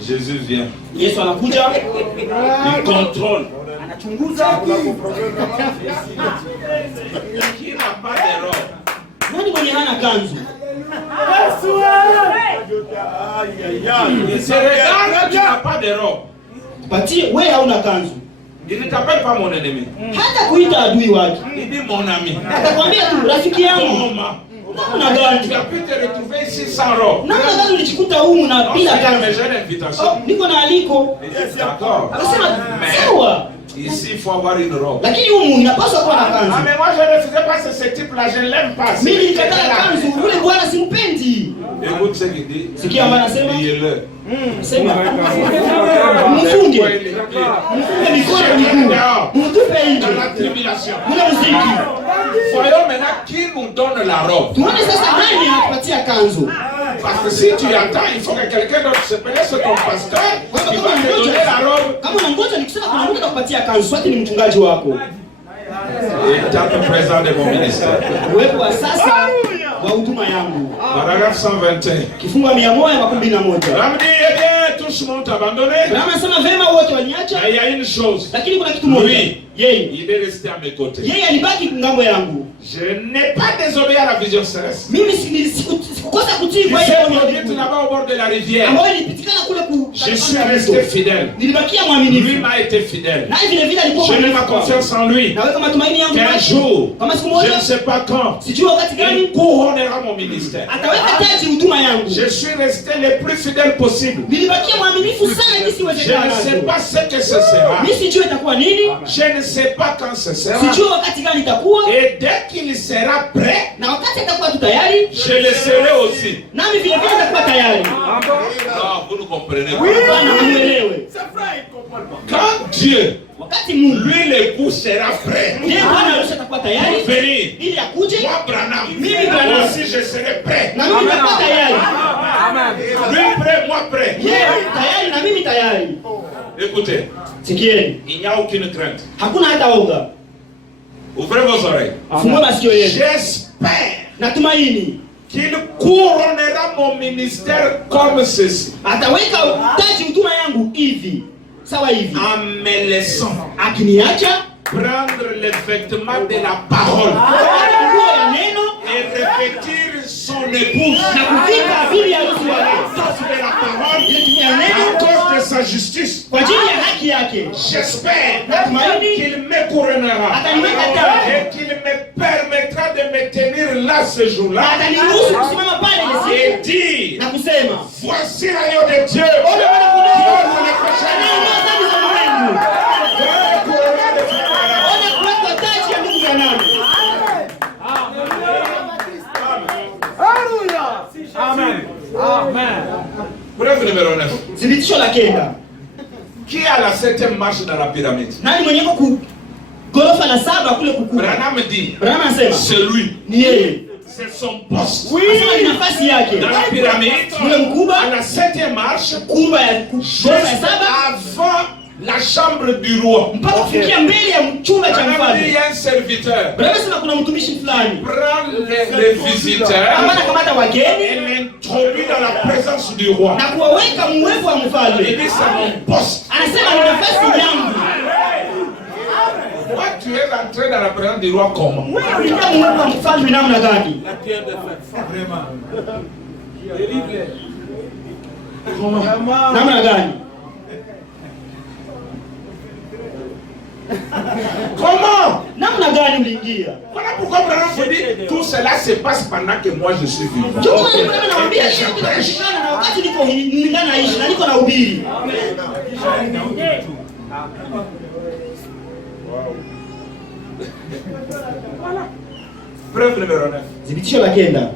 Jésus vient. Yesu anakuja. Il contrôle. Anachunguza. Qui n'a pas de robe? Nani mwenye hana kanzu? Il se regarde, tu n'as pas de robe. Patie wewe hauna kanzu. Il ne t'appelle pas mon ennemi. Hata kuita adui wake. Il dit mon ami. Atakwambia tu rafiki yangu. Comment? Namna gani? Tu as pu te retrouver ici sans robe. Namna gani ulijikuta humu na Non, bila c'est kanzu? mais j'ai l'invitation. Oh, niko na aliko. D'accord. Akasema sawa. Ici, il faut avoir une robe. Lakini humu inapaswa kuwa na Ah, kanzu. mais moi, je ne faisais pas ce type-là, je ne l'aime pas. Mimi nilikataa kanzu, yule bwana simpendi. Écoute ce qu'il dit. Sikia ambaye anasema. Priez-le. Sema. Mfunge. Mfunge mikono na miguu. Mtupe nje. Dans la tribulation. Muna muziki. Voyons maintenant qui nous donne la robe. Tuone sasa nani anakupatia kanzu. Parce que si tu attends, il faut que quelqu'un d'autre se connaisse ton pasteur qui va te donner la robe. Kama unangoja nikusema kuna mtu atakupatia kanzu, swati ni mchungaji wako. Étape présent de mon ministère. Uwepo wa sasa wa huduma yangu. Paragraphe 121. Kifungu 121. Ram dit, eh bien, tous m'ont abandonné. Bwana anasema vema wote waliniacha, Mais il y a une chose. lakini kuna kitu moja. Lui, Yeye il est resté à mes côtés. yeye alibaki ngambo yangu. Je n'ai pas désobéi à la vision céleste. Mimi sikukosa kutii Il kwa s'est hiyo produit là-bas au bord de la rivière. ambayo ilipitikana kule ku. Je suis resté fidèle. Nilibakia Lui mwaminifu. m'a été fidèle. Naye vile vile alikuwa Je mets ma mwaminifu. confiance en lui. Naweka matumaini yangu Qu'un kwake. jour, Kama siku je moja ne sais pas quand, sijui wakati gani il couronnera mon ministère. ataweka taji huduma yangu. Je suis resté le plus fidèle possible. Nilibakia mwaminifu sana jinsi Je ne sais iwezekanavyo. pas ce que ce sera. Mimi sijui itakuwa nini, Je ne sais pas quand ce sera. sijui wakati gani itakuwa, Et dès qu'il sera prêt, na wakati atakuwa tu tayari, je le serai aussi. nami vile vile nitakuwa tayari. Non, vous ne comprenez pas. Bwana amuelewe. Quand Dieu, Wakati Mungu lui l'époux, sera prêt yeye Bwana Yesu atakuwa tayari pour venir, ili akuje, moi Branham, Mimi Branham. aussi je serai prêt. na mimi nitakuwa tayari. Lui prêt, moi prêt. Yeye tayari na mimi tayari. Écoutez, Sikieni, il n'y a aucune crainte. hakuna hata oga. Ouvrez vos oreilles. Fungua masikio yenu. J'espère Natumaini qu'il couronnera mon ministère comme ceci, ataweka taji huduma yangu hivi sawa hivi, en me laissant akiniacha prendre les vêtements de la parole nguo ya neno et revêtir son épouse na kuvika bibi harusi à wake la force de la parole ya à neno cause de sa justice. kwa ajili ya haki yake. J'espère Natumaini qu'il me couronnera ataniweka taji et qu'il me permettra de me tenir là ce na jour-là ataniruhusu kusimama pale ile et siku dire: na kusema voici l'agneau de Dieu qui ole Bwana kuna ôte les péchés. taji za ulimwengu, Voilà le couronnement de Frère. ole kuwekwa taji ya ndugu ya nani. Amen. Amen. Preuve numéro 9. Thibitisho la kenda, Qui a la 7e marche dans la pyramide? nani mwenye ku gorofa la 7 kule kukua? Branham dit: Branham anasema c'est lui, ni yeye, c'est son poste. anasema ni nafasi yake Dans la pyramide, yule mkubwa à la 7e marche, kubwa ya juste gorofa ya 7 avant la chambre du roi. mpaka kufikia mbele ya chumba cha Branham dit: il mfalme. y a un serviteur. Branham anasema kuna mtumishi fulani Prend les visiteurs ambaye anakamata et wageni l'introduit dans la présence du roi. na kuwaweka mwevu wa Il mfalme. dit: c'est mon poste. Anasema ni nafasi yangu. Toi, tu es entré dans la présence du roi comment? Wewe uliingia mwevu wa mfalme namna gani? Namna gani? Comment? Namna gani uliingia? On n'a pourquoi Branham vous dit tout cela se passe pendant que moi je suis vivant. Preuve numéro 9. Thibitisho la kenda.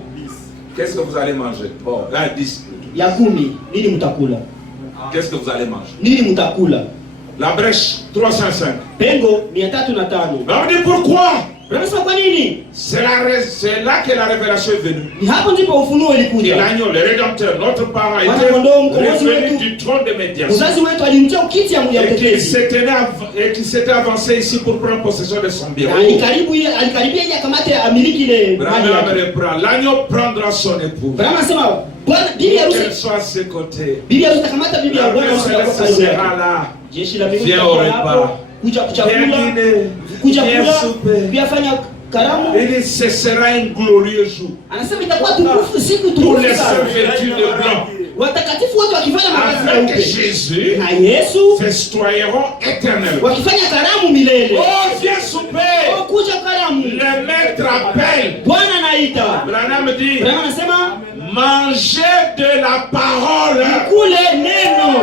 Qu'est-ce que vous allez manger? Bon, là 10. Ya 10, nini mtakula? Qu'est-ce que vous allez manger? Nini mtakula? La brèche 305. Pengo 305. On dit pourquoi? Unasema kwa nini? C'est là que la révélation est venue. Ni hapo ndipo ufunuo Et ulikuja. l'agneau, le rédempteur, notre parent, était revenu du trône de médiation. Uzazi wetu alimtia kiti ya Et qui mtetezi. s'était avancé ici pour prendre possession de son bureau. Alikaribia ili akamate amiliki ile mali Branham yake. reprend. L'agneau prendra son épouse. Branham anasema bwana bibi harusi, Qu'elle soit à ses côtés. bibi harusi atakamata bibi ya bwana harusi La kwa sera yake. là. Jeshi la mbinguni Viens au litakuwa hapo, repas. kuja Viens kuchakula, dîner. kuja Viens kula, souper. pia fanya karamu. Il dit, ce sera un glorieux jour. Anasema itakuwa tukufu, siku Tous tukufu les sana. saints vêtus de blanc, Watakatifu wote wakifanya mavazi avec meupe Jésus, na Yesu festoieront éternellement. wakifanya karamu milele. Oh, viens souper. Oh, kuja karamu. Le maître appelle. Bwana anaita. Branham dit, Branham anasema mangez de la parole. kule neno.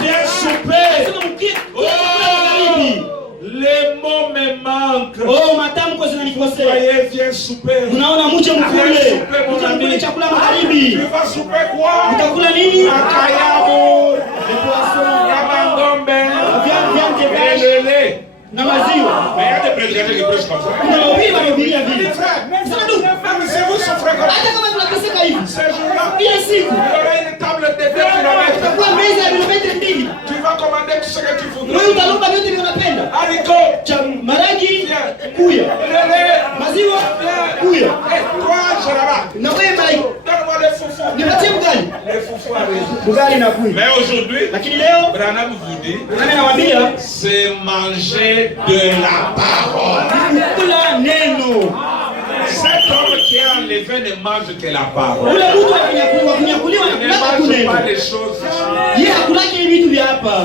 Viens souper. Anasema mkie Oh, les mots me manquent. oh, matamko zinanikosea. Voyez, viens souper. Unaona muje mkule. Muje mkule chakula magharibi. Tu vas souper quoi? Utakula nini? Makayabu, Le poisson, Yabangombe, viande et vache le lait. na maziwa. Mais il y a des prédicateurs qui prêchent comme ça. Kuna wahubiri wanahubiria Mes vile. frères, Sasa ndugu, si vous souffrez comme ça, hata kama tunateseka hivi, ce jour-là, ile siku il y aura une table de 2 kilomètres. itakuwa meza ya milimetri 2. Tu vas commander tout ce que tu Wewe voudras. utalomba vyote vile unapenda. Haricot, Cha maragi kuya, le lait, maziwa kuya. et toi, Gérard, Na wewe mai, donne-moi les foufous. nipatie mgali. Les foufous arrivent. Mgali na kuya. Mais aujourd'hui, Lakini leo Branham vous dit, nani anawaambia c'est manger de la parole. kula neno. Cet homme qui a enlevé ne mange que la parole. Ule mtu wa kunyakuliwa na Il ne kulaka tu mange neno. pas les choses ici. Yeye hakulaki hivi vitu vya hapa.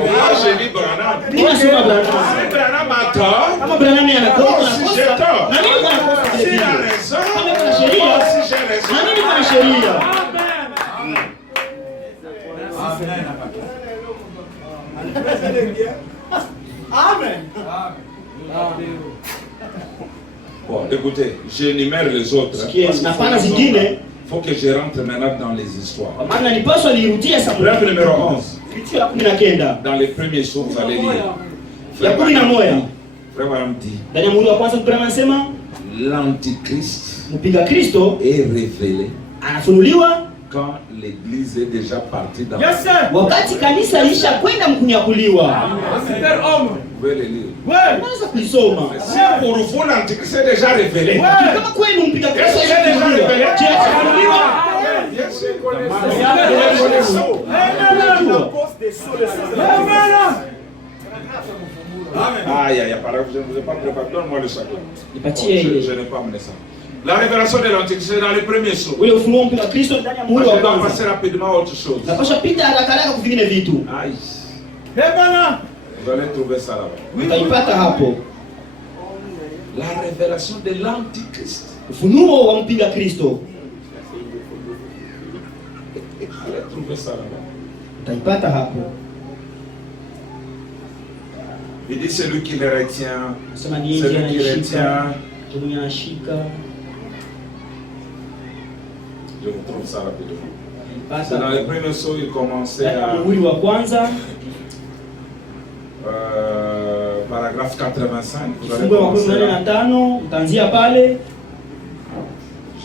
Moi, j'ai dit Branham. Mimi nasema Branham. Si Branham a tort, Kama Branham anakosa moi aussi j'ai tort. na mimi niko nakosa vile S'il vile. a raison, Kama kuna moi sheria aussi j'ai na raison. mimi niko na sheria. Bon, écoutez, j'énumère les autres. Sikia, Parce qu'il nafanya zingine faut que je rentre maintenant dans les histoires. kwa maana nipaswa nirudie Bref, numéro 11. Kitu ya 19. Dans les premiers sauts, vous allez lire. Ya 11. Frère Branham dit, Ndani ya muhuri wa kwanza Branham anasema l'antichrist mpinga Kristo est révélé anafunuliwa quand l'église est déjà partie dans Yes, sir. wakati kanisa lisha kwenda mkunyakuliwa. Super homme. Vous pouvez le lire. Ouais. Unaweza kuisoma. Si pour vous, l'antichrist est déjà révélé. Kama kwenu mpinga Kristo Est-ce qu'il est déjà alishafunuliwa. révélé? Je, alishafunuliwa? Bien sûr. Aïe, aïe, par exemple, je ne vous ai pas préparé. Donne-moi le sac. Nipatie ile. Je n'ai pas amené ça. La révélation de l'antichrist est dans les premiers sauts. Ule ufunuo mpinga Kristo ndani ya Moi, muhuri wa je dois kwanza. passer rapidement à autre chose. Napasha pita haraka haraka kwa vingine vitu. Aïe. Eh ben Vous allez trouver ça là-bas. Utaipata hapo. La révélation de l'antichrist. Ufunuo wa mpinga Kristo. Vous allez trouver ça là-bas. Utaipata hapo. Il dit celui qui les retient, Nasema ni yeye celui qui anashika. retient. Mwenye anashika. Je vous trouve ça rapidement. Utaipata C'est dans les hapo. premiers sauts, il commençait Ndani ya à muhuri wa kwanza. paragraphe 85. Vous allez Fungu la commencer là. 85 utaanzia pale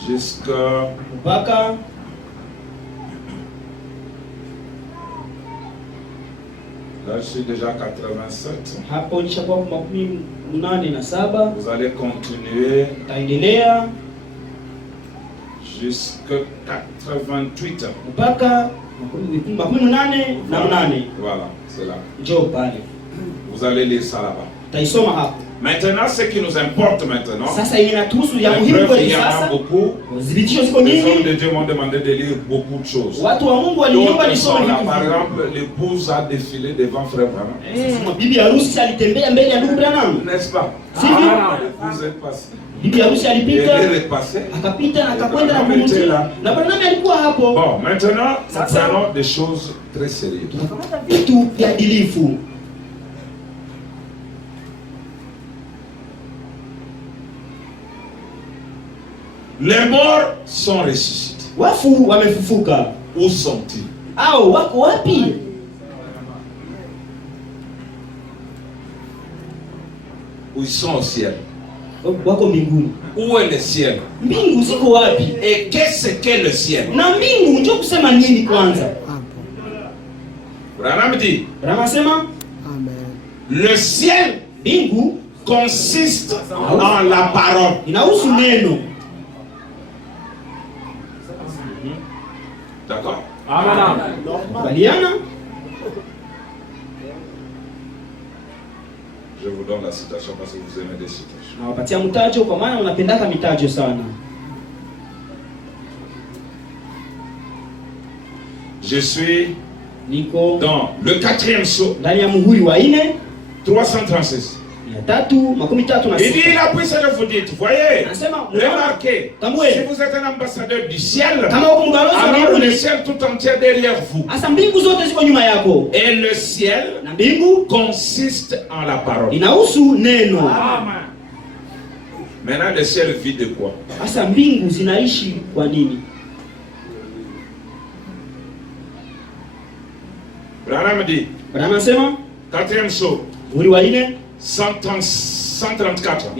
Jusqu'à mpaka là, je suis déjà à 87. hapo nishakuwa 87. Vous allez continuer Utaendelea jusqu'à 88. mpaka 88. Voilà, c'est là. Njoo pale. Vous allez lire ça là-bas. Utaisoma hapo. Maintenant, ce qui nous importe maintenant, Sasa inatuhusu ya les muhimu preuves, kwa il y en a sasa. beaucoup. Dhibitisho ziko Les hommes nyingi. de Dieu m'ont demandé de lire beaucoup de choses. Watu wa Mungu waliomba D'autres nisome sont là, vitu par vingi. exemple, l'épouse a défilé devant Frère Branham. Sasa bibi harusi alitembea mbele ya ndugu Branham. N'est-ce pas? Sivyo? L'épouse est passée. Bibi harusi Elle alipita, est repassée. akapita na akakwenda na Branham était kumtii. là. Na Branham alikuwa hapo. Bon, maintenant, nous Ça, ça. parlons des choses très sérieuses. Tunakamata vitu vya adilifu. Les morts sont ressuscités. Wafu wamefufuka. Où sont-ils? Au wako wapi? Où ils sont au ciel. Wako mbinguni. Où est le ciel? Mbingu ziko wapi? Et qu'est-ce qu'est le ciel? Na mbingu ndio kusema nini kwanza? Branham dit, Branham asema le ciel mbingu consiste en la parole. inahusu neno. D'accord? Kubaliana? Je vous donne la citation parce que vous aimez des citations. Nawapatia mtajo kwa maana unapendaka mitajo sana. Je suis Niko dans le 4e sceau, ndani ya muhuri wa 4 336. 336. Il dit, il a pris ce que vous dites. Voyez, Anasema remarquez, Tambue. si vous êtes un ambassadeur du ciel, kama uko mbalozi wa alors le mbinguni, ciel tout entier derrière vous. asa mbingu zote ziko nyuma yako. Et le ciel Na mbingu consiste en la parole. inahusu neno. Maintenant, le ciel vit de quoi? Asa mbingu zinaishi kwa nini? Branham dit, Branham anasema 4e sceau, muhuri wa 4 134. 134.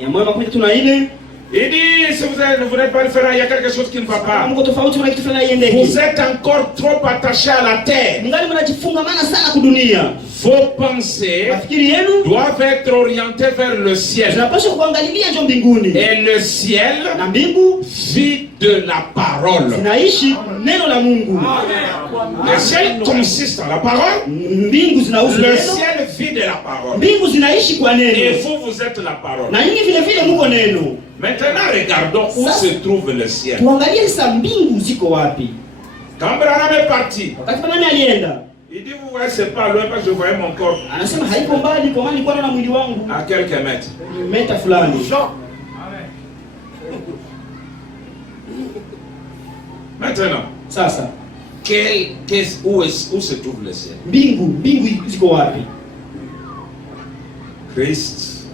Il dit, si vous n'êtes pas différent, il y a quelque chose qui ne va pas. Mungu tofauti kuna kitu fulani Vous haiendeki. êtes encore trop attaché à la terre. Mungali mnajifungamana sana kudunia. Vos pensées Mafikiri yenu doivent être orientées vers le ciel. zinapaswa kuangalilia njo mbinguni. Et le ciel Na mbingu vit de la parole. zinaishi neno la Mungu. Le ciel consiste en la parole. Mbingu zinahusu Le neno. ciel vit de la parole. Mbingu zinaishi kwa Et neno. vous êtes la parole. Na nyinyi vile vile muko neno. Maintenant, regardons où Ça- se trouve le ciel. Tuangalie sasa mbingu ziko wapi. Quand Branham est parti, Wakati Branham alienda, il dit, vous voyez, c'est pas loin parce que je voyais mon corps anasema haiko mbali kwa maana nilikuwa na mwili wangu à quelques mètres. meta fulani. Maintenant, Sasa où se trouve le ciel? mbingu ziko wapi? Christ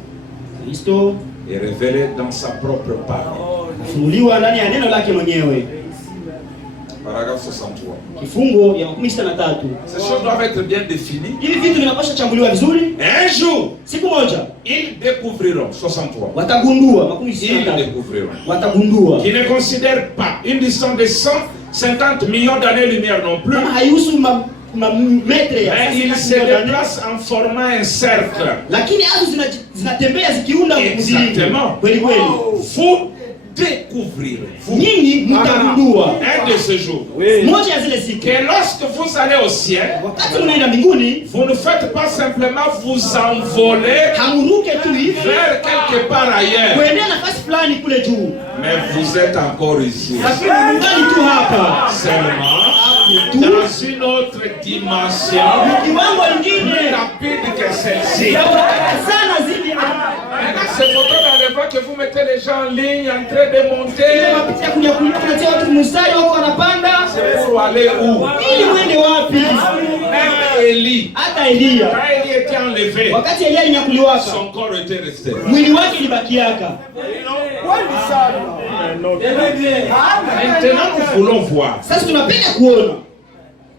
Kristo est révélé dans sa propre parole. afunuliwa ndani ya neno lake mwenyewe. Paragraphe 63. Kifungo ya 63. Ces choses doivent être bien définies. Hivi vitu vinapaswa chambuliwa vizuri. Un jour, Siku moja ils découvriront, 63, watagundua, ils 63 découvriront, watagundua qui ne considèrent pas une distance de 150 millions d'années-lumière non plus, kama haihusu metre ya mais ils se déplacent en formant un cercle. lakini azu zinatembea zikiunda mviringo. Exactement. Kweli kweli. Vous découvrirez, vous, Nyinyi mtagundua un de ces jours, moja ya zile siku, que lorsque vous allez au ciel, wakati mnaenda mbinguni, vous ne faites pas simplement vous envoler hamuruke tu hivi vers quelque part ailleurs, kuendea nafasi fulani kule juu, mais vous êtes encore ici. lakini mungali tu hapa Seulement tu dans une autre dimension kiwango plus kingine rapide que celle-ci. ya haraka sana zidi hapa. Maintenant, ces photos dans les voies que vous mettez les gens en ligne en train de Ile monter, mapicha kuja kunatia watu mstari wako wanapanda, c'est pour aller où? ili mwende wapi? Même Élie, Hata Elia quand Élie était enlevé, wakati Elia alinyakuliwa, son corps était resté. mwili wake ulibakiaka. Maintenant, nous voulons voir. Sasa tunapenda kuona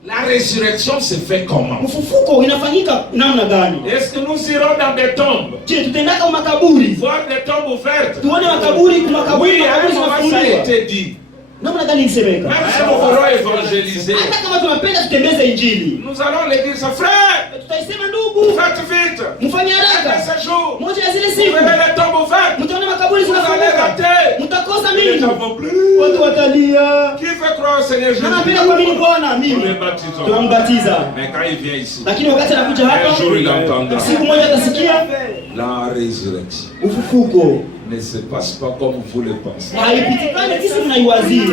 La résurrection se fait comment? mfufuko inafanyika namna gani. Est-ce que nous irons dans des tombes, Je, tutaendaka makaburi voir des tombes ouvertes? tuone makaburi, makaburi Oui, à un moment ça a zinafunguliwa. été dit. Namna gani isemeka? Même si nous voulons évangéliser, Hata kama tunapenda tutembeze injili, nous allons les dire, frère, tutaisema ndugu, faites vite. mfanye Après haraka. ce jour, Moja ya zile vous siku verrez les tombes ouvertes. mtaona makaburi Vous allez zinafunguka, rater. mtakosa Vous mbingu. n'en plus. Watu watalia. Qui veut croire au Seigneur Jésus? Na napenda kuamini Bwana Nous mimi. les baptisons. Tunambatiza. Mais quand il vient ici, Lakini wakati anakuja hapa, un jour il entendra. siku moja atasikia La résurrection ufufuko. ne se passe pas comme vous le pensez. Haipitikani kisi mnaiwazia.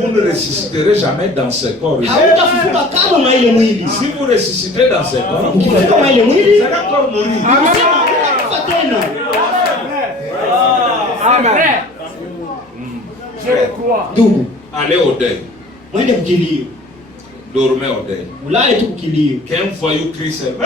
Vous ne ressusciterez jamais dans ce corps. Hautafufuka kama na ile mwili. Si vous ressuscitez dans ce corps, Ukifufuka na ile mwili, vous allez encore mourir. utakufa tena. Amen. Je le crois. Ndugu, Allez au deuil. mwende kukilio. Dormez au deuil. Ulale tu kukilio. Qu'un voyou crie seulement.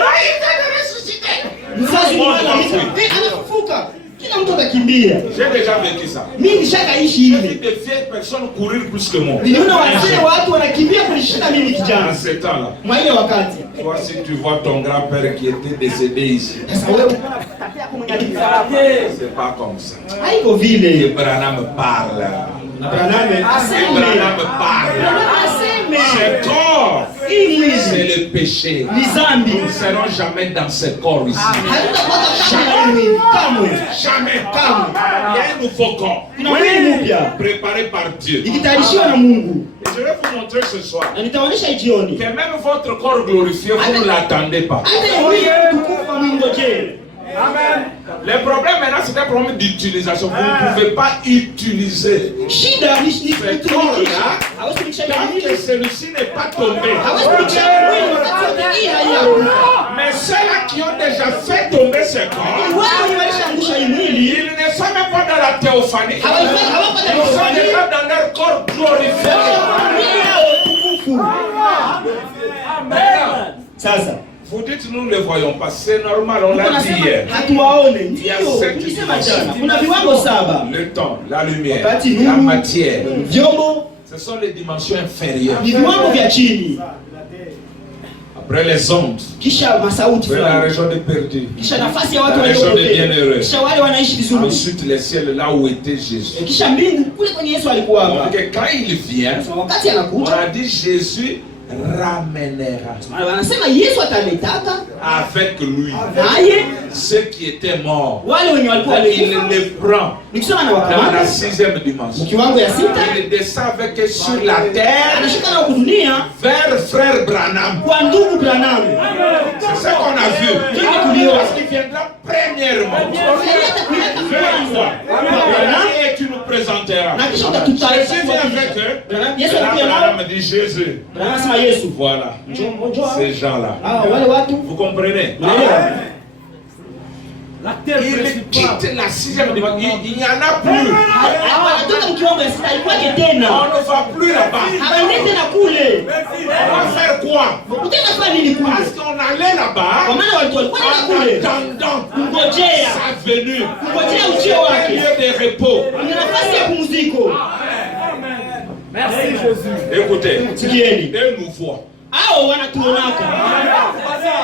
Mzazi mmoja anafufuka. Kila mtu atakimbia. J'ai déjà vécu ça. Mimi nishakaishi J'ai vu hivi. des vieilles personnes courir plus que moi. Niliona wazee watu wanakimbia kunishinda mimi En kijana. ce temps-là, Mwa ile wakati. toi si tu vois ton grand-père qui était décédé ici, Sasa wewe tati yako mwenye alikufa. c'est pas comme ça. Haiko Et vile. Branham parle. Na Branham Et aseme. Branham parle. Aseme. Ce corps, Hii mwili c'est le péché. ni dhambi. Nous ne serons jamais dans ce corps ici. Hatutakuwa kama na ile mwili kamwe. Jamais. Kamwe. Il y a un nouveau corps Kuna mwili mpya préparé par Dieu. ikitayarishiwa na Mungu. Et je vais vous montrer ce soir Na nitaonyesha jioni. que même votre corps glorifié, vous ne l'attendez pas. Hata ile mwili mtukufu mwingojee. Amen. Le problème maintenant, c'est un problème d'utilisation. Vous ne pouvez pas utiliser. Shida ni kutumikisha. Hawezi kutumikisha Tant mwili. que celui-ci n'est pas tombé. Hawezi kutumikisha mwili wakati wote hii haiyakufa. Mais ceux-là qui ont déjà fait tomber ce corps, Wao walishaangusha hii mwili. ils ne sont même pas dans la théophanie. Ils sont déjà dans leur corps glorifié. Mwili yao tukufu. Maintenant, Sasa vous dites nous ne le voyons pas. C'est normal, on l'a dit hier. hatuwaone. Ndio, tulisema jana. Kuna viwango saba. Le temps, la lumière, Wakati la nuru, matière. vyombo Ce sont les dimensions inférieures. ni viwango vya chini. Après les ondes, Kisha masauti après la fulani. région des perdus. Kisha nafasi ya watu La région des waliopotea. bienheureux. Kisha wale wanaishi vizuri. Ensuite les ciels, là où était Jésus. Kisha mbingu kule kwenye Yesu alikuwa hapa. Donc quand il vient, Sasa wakati on anakuja, a dit Jésus ramènera wanasema Yesu ataletaka avec lui naye ceux qui étaient morts. wale wenye walikuwa Il walikufa. les prend Nikisema na dans la wakamata 6e dimension. kiwango ya sita, Il descend avec eux sur la terre anashuka na kudunia vers frère Branham. kwa ndugu Branham. C'est ce qu'on a vu. Parce qu'il viendra premièrement. Alileta kuleta Vers toi. kwanza kwa Branham, Et tu nous présenteras. na kisha utatutaarifa Jésus kwa vient avec eux. Branham. Et Yesu là, alikuja nao. Branham dit Jésus. Branham anasema Yesu, Voilà. njoo Ces gens-là. wale watu Vous comprenez? naelewa. La terre Il principale. quitte la 6e dimension. Il n'y en a plus. Wanatoka mkiwango ya sita ikwake tena. On ne va plus là-bas. Hawaendi tena kule. On va faire quoi? Utenda fanya nini kule? Parce qu'on allait Kwa là-bas maana watu walikuwa en kule. attendant Kungojea. sa venue. Kungojea ujio Un wake. lieu de repos. Ni nafasi ya pumziko. Merci Jésus. Écoutez, Sikieni. eux nous voient. Hao wanatuonaka.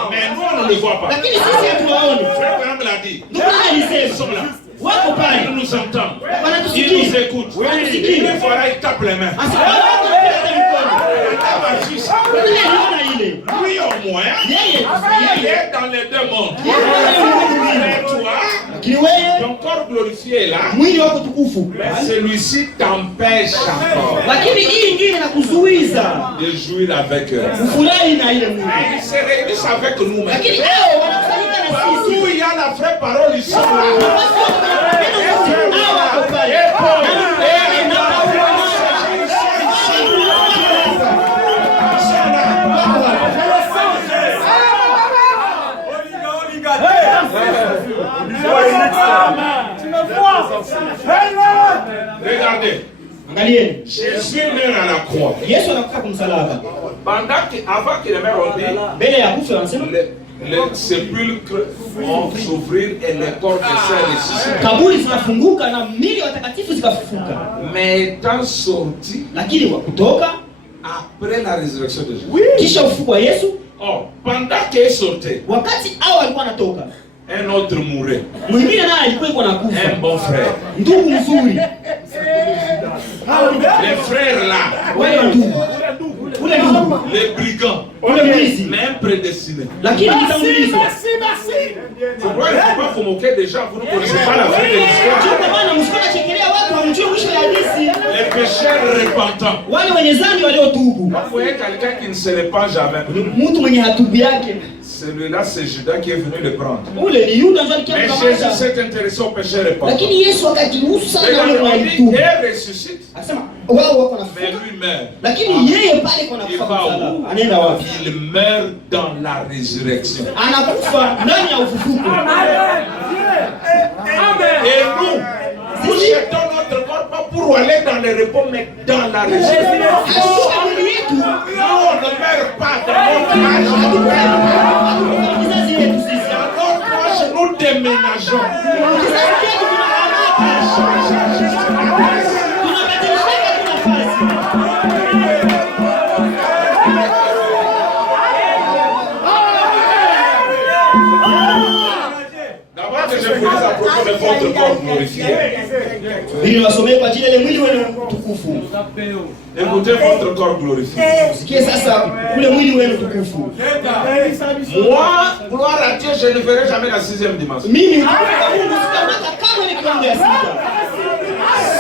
Mais nous, on ne le voit pas. Lakini sisi hatuwaoni. Frère Branham l'a dit. Ndugu yangu Ils alisema sont là. wako Ils pale. nous entendent. Ils Wanatusikia. nous écoutent. Wanatusikia. Une fois là, ils tapent les mains. Asikwao wako pale hata mkono. Unajua aliona ile. Lui au moins, Yeye. il est dans les deux mondes. Yeye. Mais toi, Lakini wewe ton corps glorifié est là. mwili wako tukufu. Mais celui-ci t'empêche encore Lakini hii ingine inakuzuiza de jouir avec eux. ufurahi na ile mwili. Ils se réunissent avec nous Lakini maintenant. hao wanakusanyika na Partout sisi. où il y a la vraie parole, ils sont là. Regardez, Angalieni. Jésus meurt à la croix. Yesu anakufa kumsalaba. Avant qu'il meure, on dit Mbele ya kufa wanasema les sépulcres vont s'ouvrir et les corps des saints ressuscitent. kaburi zinafunguka na mili watakatifu zikafufuka. Mais étant sorti Lakini wa kutoka après la résurrection de Jésus. kisha ufufuko wa Yesu, Oh, pendant qu'il sortait, wakati hao walikuwa wanatoka, un autre mourait. mwingine naye alikuwa iko nakufa. Un bon frère. Ndugu mzuri, Les frères là, wale wa ndugu, ule ndugu, les brigands, ule mwizi, mais un prédestiné. lakini kitangulizwa. C'est pourquoi il ne faut pas vous moquer des gens, vous ne connaissez pas la fin de l'histoire. Kwa maana msikana chekelea watu hamjui mwisho ya hadithi. repentant. Wale wenye dhambi waliotubu. Vous voyez quelqu'un qui ne se répand jamais. Mtu mwenye hatubu yake. Celui-là, c'est Judas qui est venu le prendre. Ule ni Yuda ndio Mais Jésus s'est intéressé au péché repentant. Lakini Yesu akajihusu sana na wale waliotubu. Il ressuscite. Akasema wao wako na Mais lui meurt. Lakini yeye pale kuna kufa. Anaenda wapi? Il meurt dans la résurrection. Anakufa ndani ya ufufuko. Amen. Et nous jetons notre corps pas pour aller dans le repos, mais dans la résurrection. Nous, on ne meurt pas dans notre âge. Dans notre âge, nous déménageons. D'abord que je vous dise à propos de votre corps glorifié. Écoutez votre corps glorifié. Moi, gloire à Dieu, je ne verrai jamais la 6e dimension.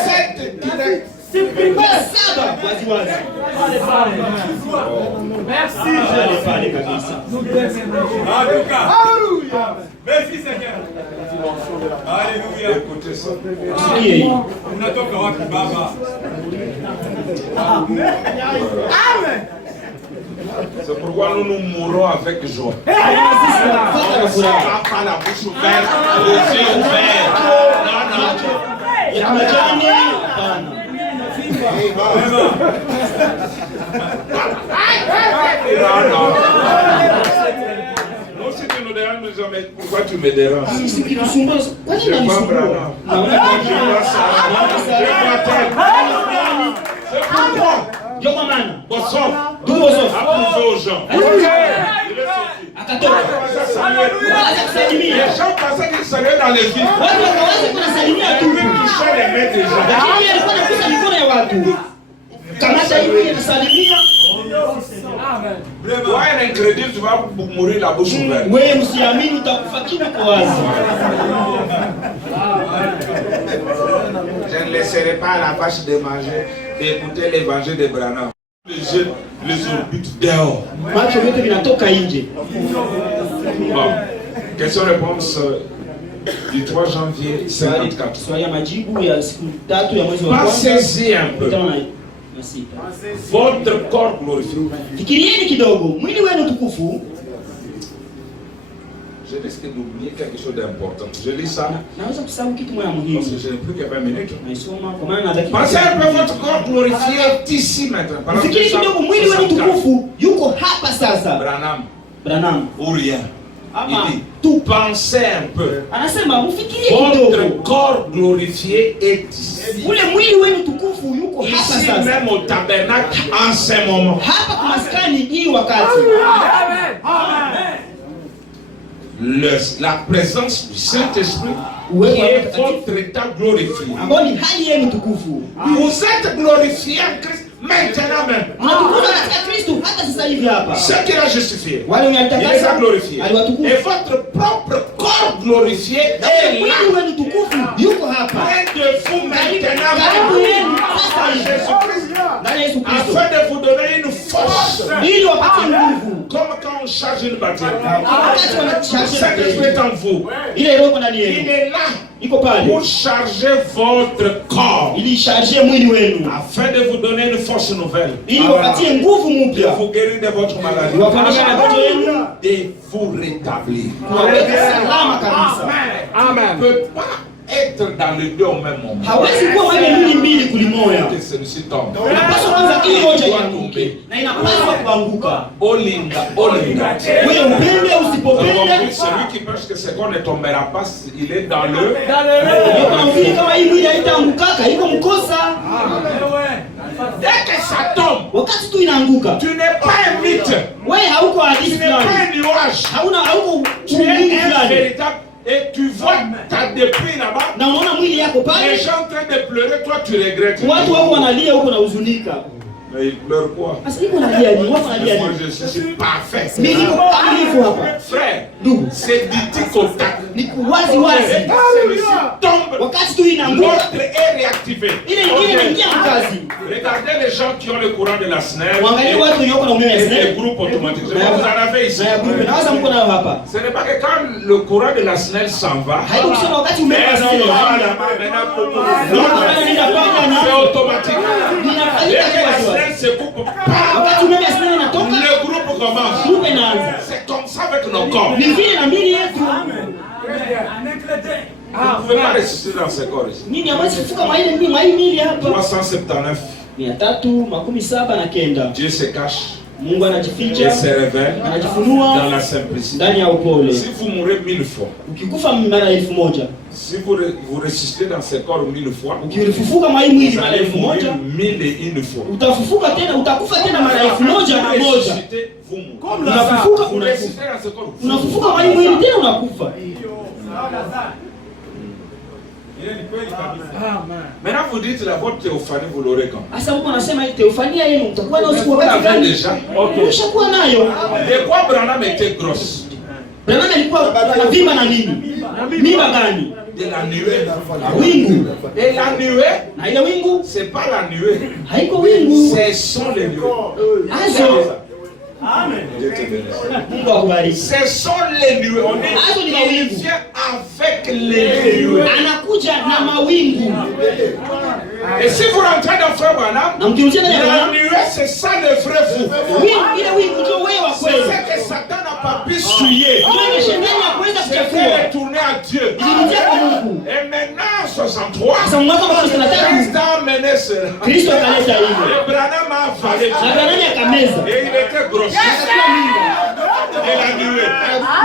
Cette direct. Merci. Merci Seigneur. Alléluia. Écoutez ça. Amen. C'est pourquoi nous nous mourons avec joie. Pas la bouche ouverte, les yeux ouverts. Non. Non, si tu nous déranges, nous disons, mais pourquoi tu me déranges? Je vois Branham. Je vois Sarah. Je vois tel. C'est pourquoi? Bosson. Approuvé aux gens. Il est sorti. Les gens pensaient qu'il saluait dans les villes. Il touchait les mains des gens. Toi, un incrédule, tu vas mourir la bouche ouverte. Je ne laisserai pas à la vache de manger, d'écouter l'évangile de Branham. Les orbites dehors. Bon, question-réponse du 3 janvier 54. Pensez-y un peu. Votre corps glorifié. Je risque d'oublier quelque chose d'important. Je lis ça. Parce que je n'ai plus que 20 minutes. Pensez un peu, votre corps glorifié est ici maintenant. Branham. Ou rien. Il dit, tout pensez un peu. Votre corps glorifié est ici. Ici même au tabernacle en ce moment. La présence du Saint-Esprit qui est votre état glorifié. Vous êtes glorifié en Christ maintenant même. Ce qui l'a justifié, il les a glorifiés. Et votre propre corps glorifié est là, près de vous maintenant même, en Jésus-Christ, afin de vous donner une force. Comme quand on charge une batterie. Le Saint-Esprit est en vous. Il est là pour charger votre corps. Afin de vous donner une force nouvelle. De vous guérir de votre maladie. De vous rétablir. Amen. Tu ne peux pas être dans les deux au même moment. Que celui-ci tombe. Olinda. Celui qui pense que ce corps ne tombera pas, il est dans le. Dès que ça tombe, tu n'es pas un mythe. Tu n'es pas un nuage. Tu es un véritable. Et tu vois ta dépouille là-bas. Les gens en train de pleurer, toi tu regrettes. Mais il pleure quoi? Moi je suis parfait. Frère, c'est du tic au tac. Celui-ci tombe, l'autre est réactivé. Regardez les gens qui ont le courant de la SNEL Mwangalie watu walioko na umeme wa et les SNEL. groupes automatiques. Je vois, vous en avez ici. Na ya groupe. Naweza mko nayo hapa. Ce n'est pas que quand le courant de la SNEL s'en va, Haiko kusema wakati umeme wa SNEL. c'est automatique. Dès que la SNEL se coupe, Wakati umeme wa SNEL unatoka, le groupe commence. groupe inaanza. C'est comme ça avec nos corps. Ni vile na mili yetu. Vous ne pouvez pas ressusciter dans ce corps ici. Nini hawezi kufuka mwa ile mili hapa. 379. 379. Dieu se cache. Mungu Il anajificha, se révèle dans anajifunua la simplicité. ndani ya upole. Si vous mourrez 1000 fois, Ukikufa mara 1000, si vous ressuscitez dans ce corps 1000 fois, ukifufuka mwa hii mwili vous mara allez 1000, mourir 1001 fois. utafufuka tena, utakufa tena mara 1000 na moja. Ressuscitez, vous mourrez. Unafufuka, Vous ressuscitez dans ce corps. unafufuka mwa hii mwili tena unakufa. Maintenant vous dites la votre théophanie, vous l'aurez quand? Sasa Mungu anasema hii teofania yenu mtakuwa nayo siku wakati gani? Ushakuwa nayo. De quoi Branham était grosse? Branham alikuwa anavimba na nini? Mimba gani? De la nuée. Wingu. Et la nuée, Na ile wingu c'est pas la nuée. haiko wingu. Ce sont les nuées. Azo. Amen. Dieu te bénisse. Mungu akubariki. Ce sont les nuées. On Azo ni il mawingu. vient avec les nuées. Anakuja na mawingu. Et si vous rentrez dans Frère Branham, Na mkirudia ndani ya la Branham, nuée, c'est ça le vrai vous. wingu ile wingu ndio wewe wa C'est kweli. ce que Satan n'a pas pu souiller. Ndio ile shetani hakuweza C'était kuchafua. retourné à Dieu. Ilirudia kwa Mungu. Et maintenant, en 63, Sasa mwaka wa 63 Christ a amené cela. Kristo akaleta hilo. Et Branham a avalé. Na Branham akameza. Et il était gros. Et la nuée.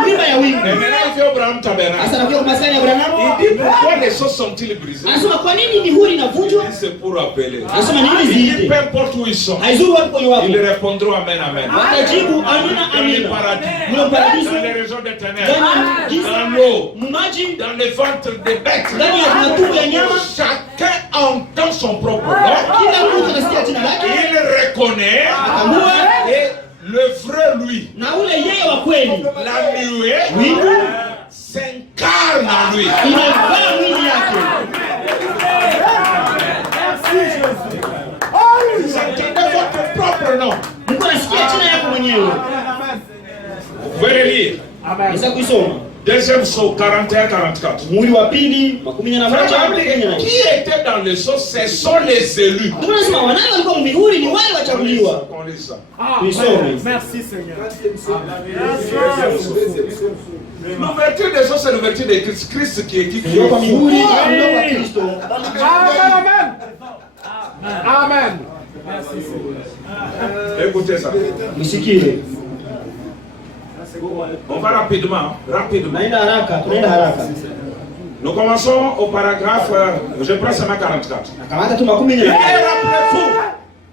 Mimba ya Et wingu. maintenant, il fait au Branham Tabernacle. Sasa nakuja kwa maskani ya Branham. Il dit pourquoi les choses sont-ils brisées? Anasema kwa nini mihuri inavunjwa? Il dit c'est pour appeler. Anasema nini Il dit ziite? peu importe où ils sont, Haizuru wapi kwenye wapo. ils répondront Amen, Amen. Watajibu amina Dans le amina. paradis, Mlo paradiso, dans les régions des ténèbres, ndani ya giza, dans l'eau, mumaji, dans les ventres des bêtes. ndani ya matumbo ya nyama. Chacun entend son propre nom. Kila mtu anasikia jina lake. Il reconnaît Atambua et le vrai lui, na ule yeye wa kweli. la nuée, Wingu s'incarne en lui. inavaa mwili yake. Vous entendez votre propre nom. Mungu anasikia jina yako mwenyewe. Vous pouvez le lire. Naweza kuisoma. Deuxième saut, 41-44. Muhuri wa pili 11 Qui était dans le saut? Ce sont les élus. Mungu anasema wanani walikuwa mihuri ni wale wachaguliwa. On lit ça. Tuisome. Merci Seigneur. L'ouverture des choses, c'est l'ouverture de Christ. Christ qui est qui Ndio kwa mihuri ndio kwa Kristo. Amen. Amen. Écoutez ça. Msikile. On va rapidement. Tunaenda haraka. Nous commençons au paragraphe, je prends seulement 44. Akamata tu Et 14. rappelez-vous,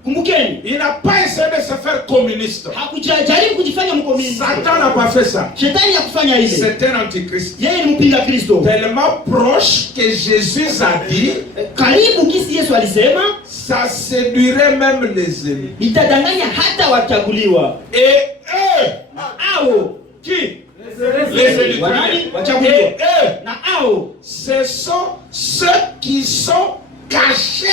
Kumbukeni, il n'a pas essayé de se faire communiste. hakujaribu kujifanya mkomunisti. Satan n'a pas fait ça. Shetani hakufanya ile. C'est un antichrist. Yeye ni mpinga Kristo. Tellement proche que Jésus a dit, Karibu kisi Yesu alisema, ça séduirait même les élus. nitadanganya hata wachaguliwa. Et eux, Ao qui? Les élus. wanani wachaguliwa. Et eux, Na ao ce sont ceux qui sont cachés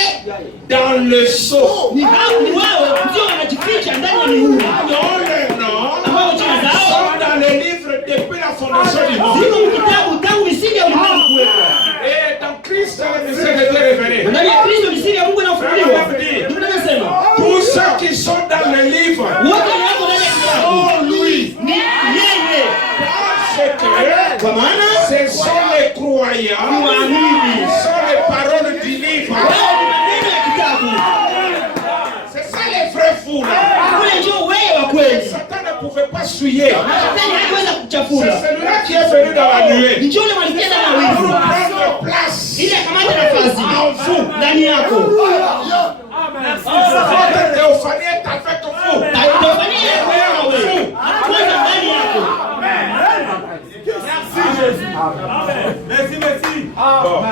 dans le sceau. ni hao ni wao ndio wanajificha ndani ya mihuri. Dont les noms Ambao jina zao sont dans les livres depuis la fondation du monde. ziko mkitabu tangu misingi ya ulimwengu kuwekwa. Et dans Christ, le mystère de Dieu révélé. Ndani ya Kristo misingi ya Mungu inafunuliwa. Ndio nasema, Tous ceux qui sont dans le livre wote wako ndani ya kitabu. sont lui. Ni yeye. Parce que Kwa maana ce sont les croyants, ce sont les paroles du livre. wao ni maneno ya kitabu. C'est ça les vrais fous là. Kule ndio wewe wa kweli. Satan ne pouvait pas souiller. Shetani hakuweza C'est kuchafura. celui-là qui est venu dans la nuée Ndio yule mwalikia ndani ya pour wingu. prendre place Ili akamata nafasi en vous. ndani yako. Votre théophanie est avec vous. Na utafanyia yako wewe. Kwanza ndani yako. Merci. Bon.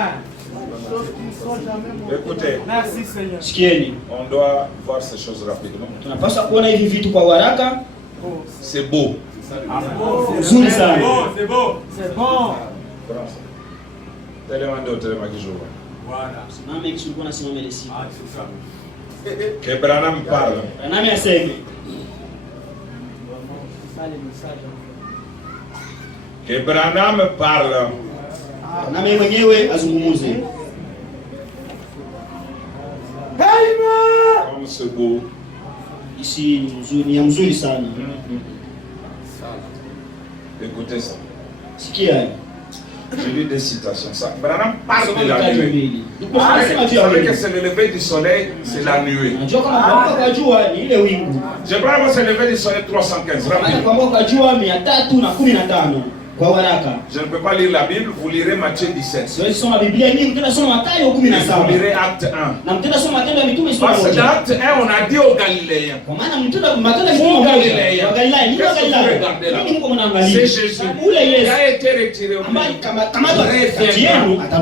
Écoutez, Merci Seigneur. Sikieni. on doit voir ces choses rapidement. Tunapaswa kuona hivi vitu kwa haraka. C'est beau. Nzuri sana. C'est beau. C'est bon. Tellement de tellement qui joue. Voilà. Simame kisha ulikuwa nasimama ile siku. C'est ça. Que Branham parle. Branham aseme. Que Branham parle. Branham mwenyewe azungumuze. Comme c'est beau. Ici ni mzuri sana. Écoutez ça. Sikia. Je lis des citations. Ça. Branham parle de la nuée. Vous savez que c'est le lever du soleil, c'est la nuée. Je crois que c'est le lever du soleil 315. Je ne peux pas lire la Bible, vous lirez Matthieu 17. Vous lirez Acte 1. Parce que dans Acte 1, on a dit aux Galiléens. Vous Galiléens, qu'est-ce que vous regardez là? C'est Jésus qui a été retiré au milieu.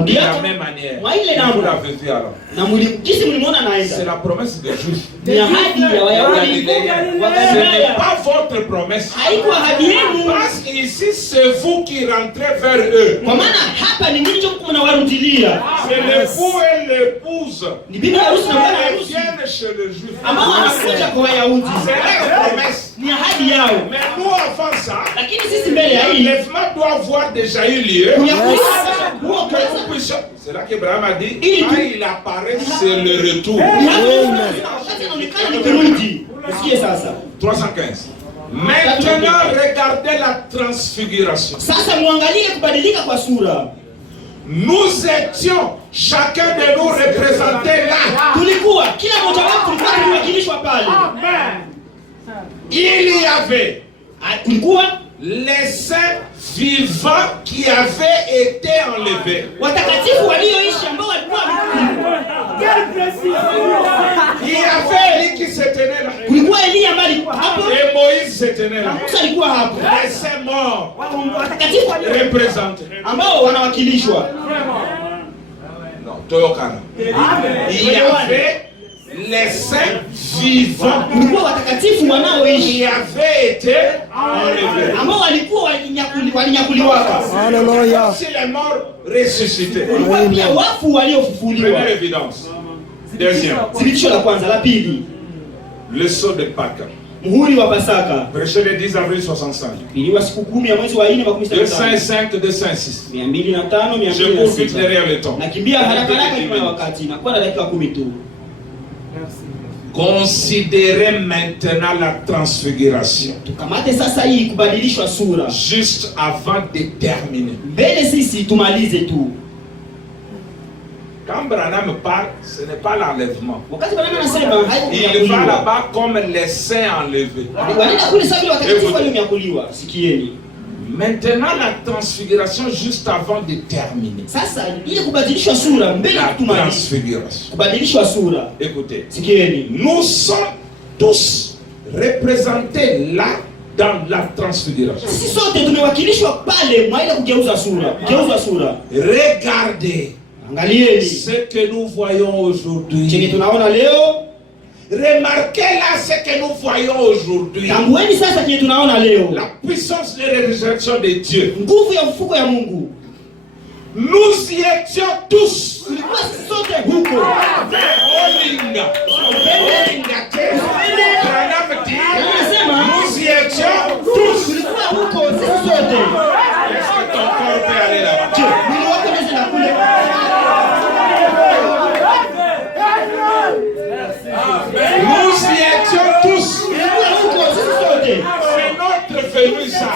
De la même manière. Vous l'avez vu alors. C'est la promesse des Juifs. Ce n'est pas votre promesse. Parce qu'ici, c'est vous qui rentrez vers eux. C'est l'époux et l'épouse. Ils viennent chez le Juif. C'est la promesse. Mais nous, avant ça, l'enlèvement doit avoir déjà eu lieu. C'est là qu'Abraham a dit, quand il apparaît, c'est le retour. 315. Maintenant, regardez la transfiguration. Nous étions, chacun de nous représentés là. Il y avait les saints vivants qui avaient été enlevés. Il y avait Élie qui se tenait là. Et Moïse se tenait là. Les saints morts représentés. Non, Toyokana. Il y avait les saints vivants qui avaient été enlevés. Si les morts ressuscités. Première évidence. Deuxième. Le sceau de Pâques. Prêché le 10 avril 65. 205, 206. Je cours vite derrière le temps. Considérez maintenant la transfiguration. Juste avant de terminer. Quand Branham parle, ce n'est pas l'enlèvement. Il va là-bas comme les saints enlevés. Maintenant, la transfiguration juste avant de terminer. La transfiguration. Écoutez, nous sommes tous représentés là dans la transfiguration. Regardez ce que nous voyons aujourd'hui. Remarquez là ce que nous voyons aujourd'hui. La puissance de la résurrection de Dieu. Nous y étions tous. Nous y étions tous. Est-ce que ton corps peut aller là-bas? Nous y étions tous. C'est notre venue ça.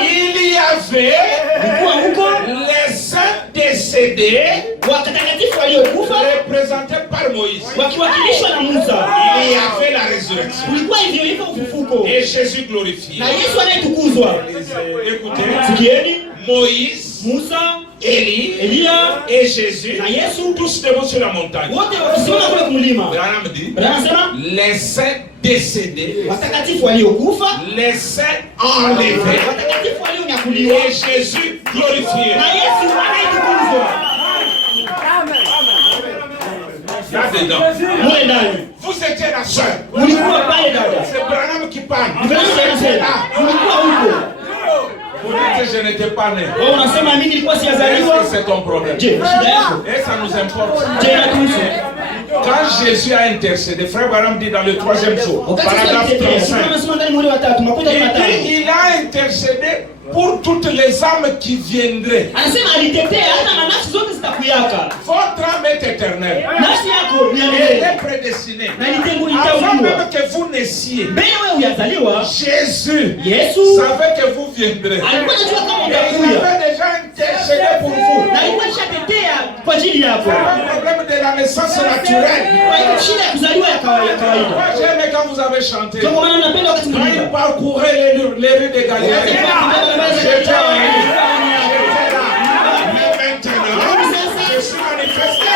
Il y avait les saints décédés représentés par Moïse. Il y avait la résurrection. Et Jésus glorifié. Écoutez, Moïse, Élie et Jésus, tous debout sur la montagne. Branham dit, les saints décédés, les saints enlevés et Jésus glorifié. Là-dedans, vous étiez la seule. C'est Branham qui parle. Vous dites que je n'étais pas né. Wewe unasema mimi nilikuwa Est-ce sijazaliwa? que c'est ton problème? Je, shida yako? Et ça nous importe. Je, inakuhusu? Quand Jésus a intercédé, frère Branham dit dans le 3e jour, Wakati paragraphe Yesu alitetea, 35, anasema ndani mwili wa tatu, makuta il matano. dit, il a intercédé pour toutes les âmes qui viendraient. Anasema alitetea hata na nafsi zote zitakuyaka. Votre âme est éternelle. Nafsi yako ni ya Elle milele. est prédestinée. Na ilitengwa Avant itaujua. même que vous naissiez, Mbele wewe uyazaliwa, Jésus Yesu savait que vous viendrez. alikuwa anajua kama Et il utakuja. avait déjà intercédé pour vous. Na alikuwa alishatetea kwa ajili yako. C'est un problème de la naissance naturelle. Kwa hiyo shida ya kuzaliwa ya kawaida. Moi j'ai aimé quand vous avez chanté. Kwa maana napenda wakati Quand il mwingine. parcourait les rues de Galilée. J'étais là. Mais maintenant, je suis manifesté.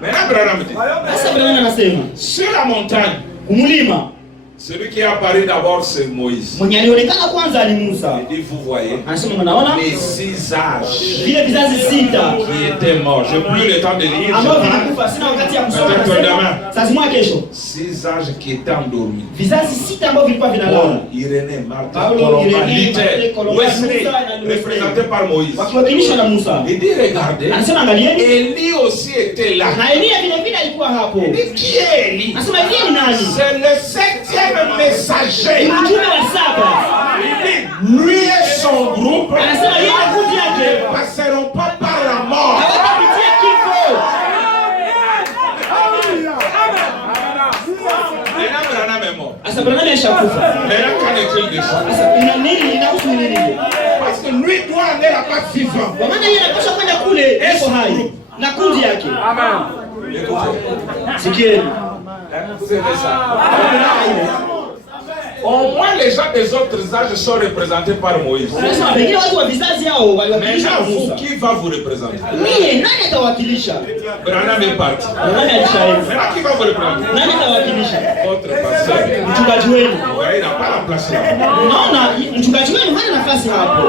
Maintenant, Branham dit, Sasa Branham anasema, sur la montagne, kumulima celui qui est apparu d'abord c'est Moïse. mwenye alionekana kwanza ni Musa. Il dit, vous voyez, Anasema mnaona les 6 âges vile vizazi sita qui étaient morts. Je n'ai plus le temps de lire. ambao Je parle. vilikufa, sina wakati ya kusoma. Peut-être Anasema, demain. Sasa mwa kesho 6 âges qui étaient endormis. vizazi sita ambao vilikuwa vinalala. Paul, Irénée, Martin, Paulo, Colomba, Irénée, Luther, Martin, Colomba, Wesley, Luther na Wesley. représentés par Moïse. Wakiwakilishwa na Musa. Il dit, regardez, Anasema angalieni, Élie aussi était là. na Elia vile vile alikuwa hapo. Il dit, qui est Élie? Anasema Elia ni nani? C'est le 7e messager. Ni mtume wa saba. Lui et son groupe Anasema yeye na kundi yake ne passeront pas par la mort. hawatapitia kifo. Maintenant, Branham est mort. Sasa Branham alishakufa. Maintenant, qu'en est-il de ça? Sasa ina nini? Inahusu nini? Parce que lui doit aller là-bas vivant. Kwa maana yeye anapaswa kwenda kule yuko hai na kundi yake. Écoutez, Sikieni. vous aimez ça? Au moins, les gens des autres âges sont représentés par Moïse. Anasema pengine watu wa vizazi hao waliwakilishwa na Maintenant, vous, Musa. qui va vous représenter? Mie nani atawakilisha? Branham est parti. Branham alishaenda. Maintenant, qui va vous représenter? Nani atawakilisha? Votre pasteur. Mchungaji wenu. Vous voyez, il n'a pas la place là. Unaona mchungaji wenu hana nafasi hapo.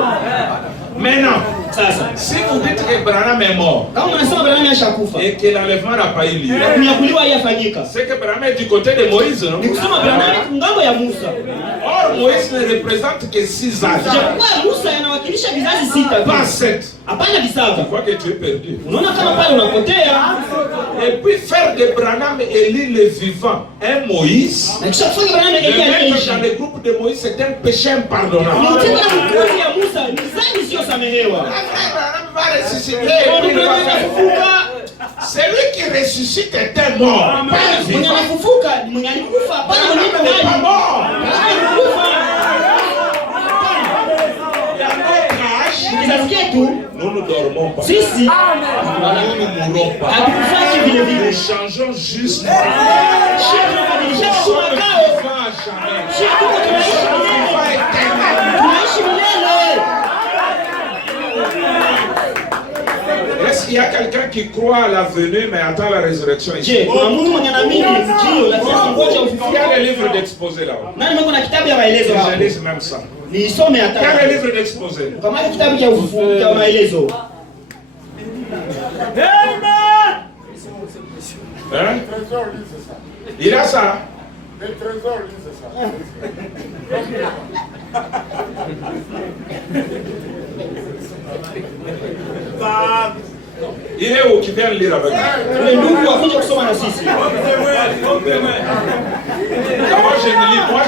Maintenant, Sasa si vous dites que Branham est mort kama unasema Branham alishakufa et que l'enlèvement n'a pas eu lieu, na kunyakuliwa haiyafanyika, c'est que Branham est du côté de Moïse, non? ni kusema Branham ngambo ya Musa. Or, Moïse ne représente que 6 âges. Japokuwa Musa anawakilisha vizazi sita tu. Pas 7. Hapana Je visaba. crois que tu es perdu. Unaona kama pale unapotea. Et puis faire de Branham Élie le vivant un Moïse, Na kisha kufanya Branham le Elia mettre aliishi. dans le groupe de Moïse, c'est un péché impardonnable. Mtendo na mkuzi ya Musa ni dhambi isiyosamehewa. Branham va ressusciter et puis il va faire. Celui qui ressuscite est un mort, pas un Mwenye vivant. anafufuka ni mwenye alikufa. Hapana mwenye Branham n'est pas hai. mort. Alikufa. Dans notre âge, Kizazi chetu nous ne dormons pas. sisi Nous ne mourrons pas. hatukufaki vile Nous vile. changeons juste. Shia tunabadilisha Nous sommes makao. vivants à jamais. Shia tuko tunaishi Nous sommes milele. vivants éternels. Tunaishi milele. Est-ce qu'il y a quelqu'un qui croit à la venue mais attend la résurrection ici? Je, kuna mtu mwenye anaamini ujio lakini anangoja Il y ufufuo? a le livre d'exposé là-bas. Nani mko na kitabu ya maelezo Je hapo? lis même ça. Nisome Il y a hata. le livre d'exposé. Kama kitabu cha ufufuo cha maelezo. Hein? Il a ça. Il est où qui vient lire avec nous? Ule ndugu akuja kusoma na sisi. Moi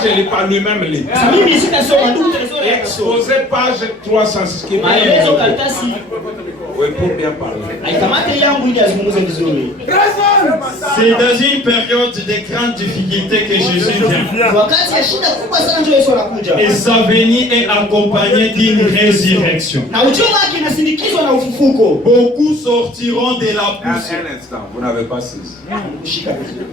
je lis pas, lui-même lit. Sasa mimi sitasoma ndugu Tresor yako. Exposé page 306 qui Maelezo karatasi oui, pour bien parler. aikamate yangu ili azungumze vizuri. C'est dans une période de grande difficulté que Jésus vient. Wakati ya shida kubwa sana ndio Yesu anakuja. Et sa venue est accompagnée d'une résurrection. Na ujio wake unasindikizwa na ufufuko. Beaucoup sortiront de la poussière. Un instant, vous n'avez pas saisi. Kushika vizuri.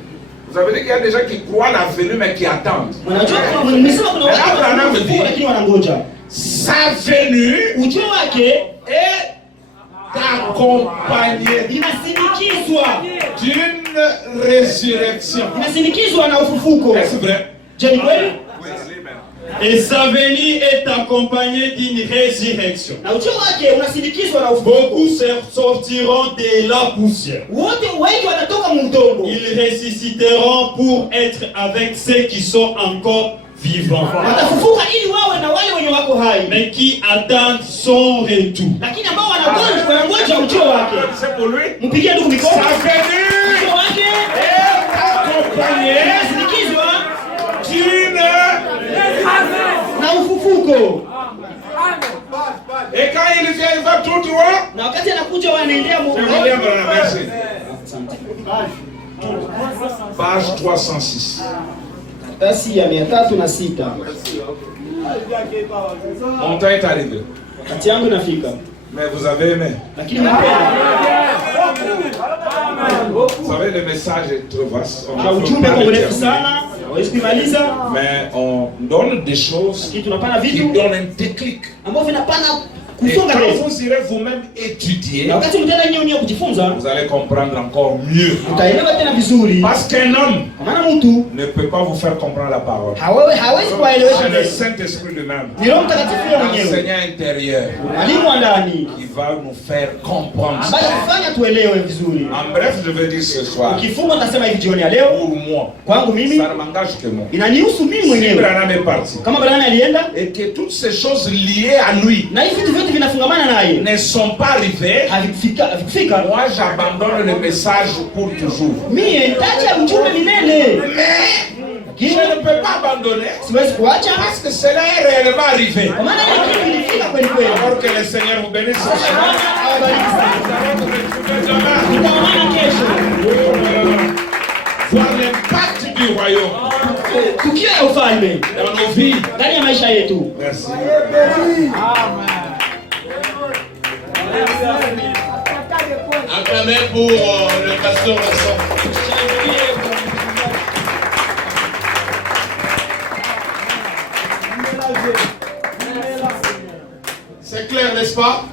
Vous avez dit qu'il y a des gens qui croient à la venue mais qui attendent. Unajua kama nimesema kuna watu Abraham wanafufuka dit- lakini wanangoja. Sa venue Ujio wake est accompagnée inasindikizwa. d'une résurrection. Inasindikizwa na ufufuko. Est-ce vrai? Je ni kweli? Et sa venue est accompagnée d'une résurrection. Na ujio wake unasindikizwa na ufufuko. Beaucoup sortiront de la poussière. Wote wengi wanatoka mu udongo. Ils ressusciteront pour être avec ceux qui sont encore vivants, watafufuka ili wawe na wale wenye wako hai, mais qui attendent son retour. lakini ambao wanangoja ujio wake. C'est pour lui. Mpigie ndugu mikono. Sa venue Ujio wake est accompagnée inasindikizwa d'une... na ufufuko. Et quand il vient, il va tout droit. Na wakati anakuja wanaendea Mungu. Merci. Page 306. Karatasi ya 306. Mon temps est arrivé. Wakati yangu inafika. Mais vous avez aimé. Lakini mpenda. Vous savez, le message est trop vaste. On Na ne peut ujumbe pas kwa le mrefu terminer. sana. Hawezi kuimaliza. Mais on donne des choses Lakini tunapana qui vitu donnent un déclic. ambavyo vinapana Et kusonga quand mbele. vous irez vous-même étudier, Na wakati mtaenda nyinyi kujifunza, vous allez comprendre encore mieux. utaelewa tena vizuri. Parce qu'un homme Kwa maana mtu ne peut pas vous faire comprendre la parole. hawezi kuelewesha C'est le mbele. Saint-Esprit lui-même, Ni Roho Mtakatifu yeye mwenyewe. l'enseignant intérieur, Mwalimu wa ndani qui va nous faire comprendre ambaye ça. kufanya tuelewe vizuri. En bref, je veux dire ce soir, Ukifunga nitasema hivi jioni ya leo, pour moi, kwangu mimi ça ne m'engage que moi. inanihusu mimi Si mwenyewe. Branham est parti, Kama Branham alienda et que toutes ces choses liées à lui na hivi vitu vyote vinafungamana naye, ne sont pas arrivées, havikufika, moi j'abandonne le message pour toujours. mimi nitaacha ujumbe milele. Je ne peux pas abandonner Siwezi kuacha parce que cela est réellement arrivé. kwa maana ile kitu kilifika kweli kweli. Alors que le Seigneur vous bénisse. Bwana awabariki sana. Tutaonana kesho. Voir l'impact du royaume Tukio ya ufalme dans nos vies. ndani ya maisha yetu. Merci. Acclamez pour le pasteur Vincent. C'est clair, n'est-ce pas?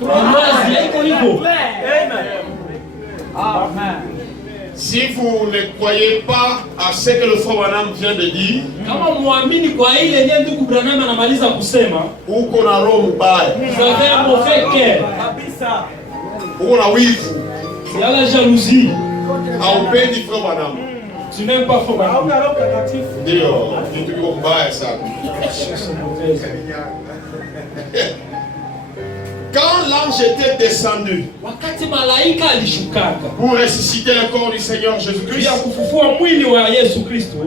Si vous ne croyez pas à ce que le frère Branham vient de dire, Kama muamini kwa ile ndiye ndugu Branham anamaliza kusema, uko na roho mbaya, vous avez un mauvais cœur, uko na wivu, il y a la jalousie, haupendi frère Branham. tu n'aimes pas Frère Branham. Ndio, kitu kiko mbaya sana. Quand l'ange était descendu Wakati malaika alishukaka pour ressusciter le corps du Seigneur ya Jésus-Christ, kufufua mwili wa Yesu Kristo,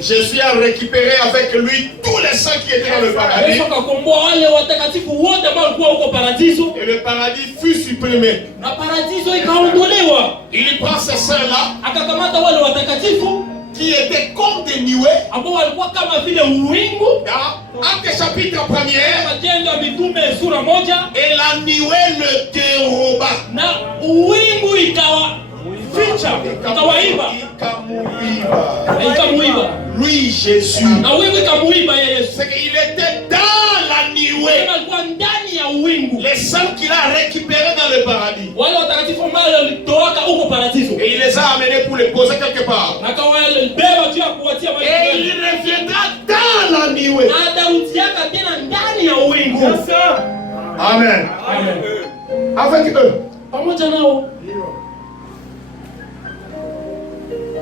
Jésus a récupéré avec lui tous les saints qui étaient dans le paradis, Yesu akakomboa wale watakatifu wote ambao walikuwa huko paradiso, et le paradis fut supprimé. na paradiso ikaondolewa. Il prend ces saints-là Akakamata wale watakatifu qui étaient comme des nuées. ambao walikuwa kama vile uwingu, Dans Actes chapitre 1er, Matendo ya Mitume sura moja, et la nuée le déroba. na uwingu ikawaficha, ikawaiba, ikamuiba. Lui, Jésus, Na uwingu ikamuiba ya Yesu. c'est qu'il était dans la nuée. Kama alikuwa ndani ya uwingu, Les saints qu'il a récupérés dans le paradis. wale watakatifu ambao walitoka huko paradiso, Et il les a amenés pour les poser quelque part. na kawabeba juu ya kuwatia maji. Et il reviendra dans la nuée. Na atarudiaka tena ndani ya uwingu. Amen. Amen. Avec eux. Pamoja nao.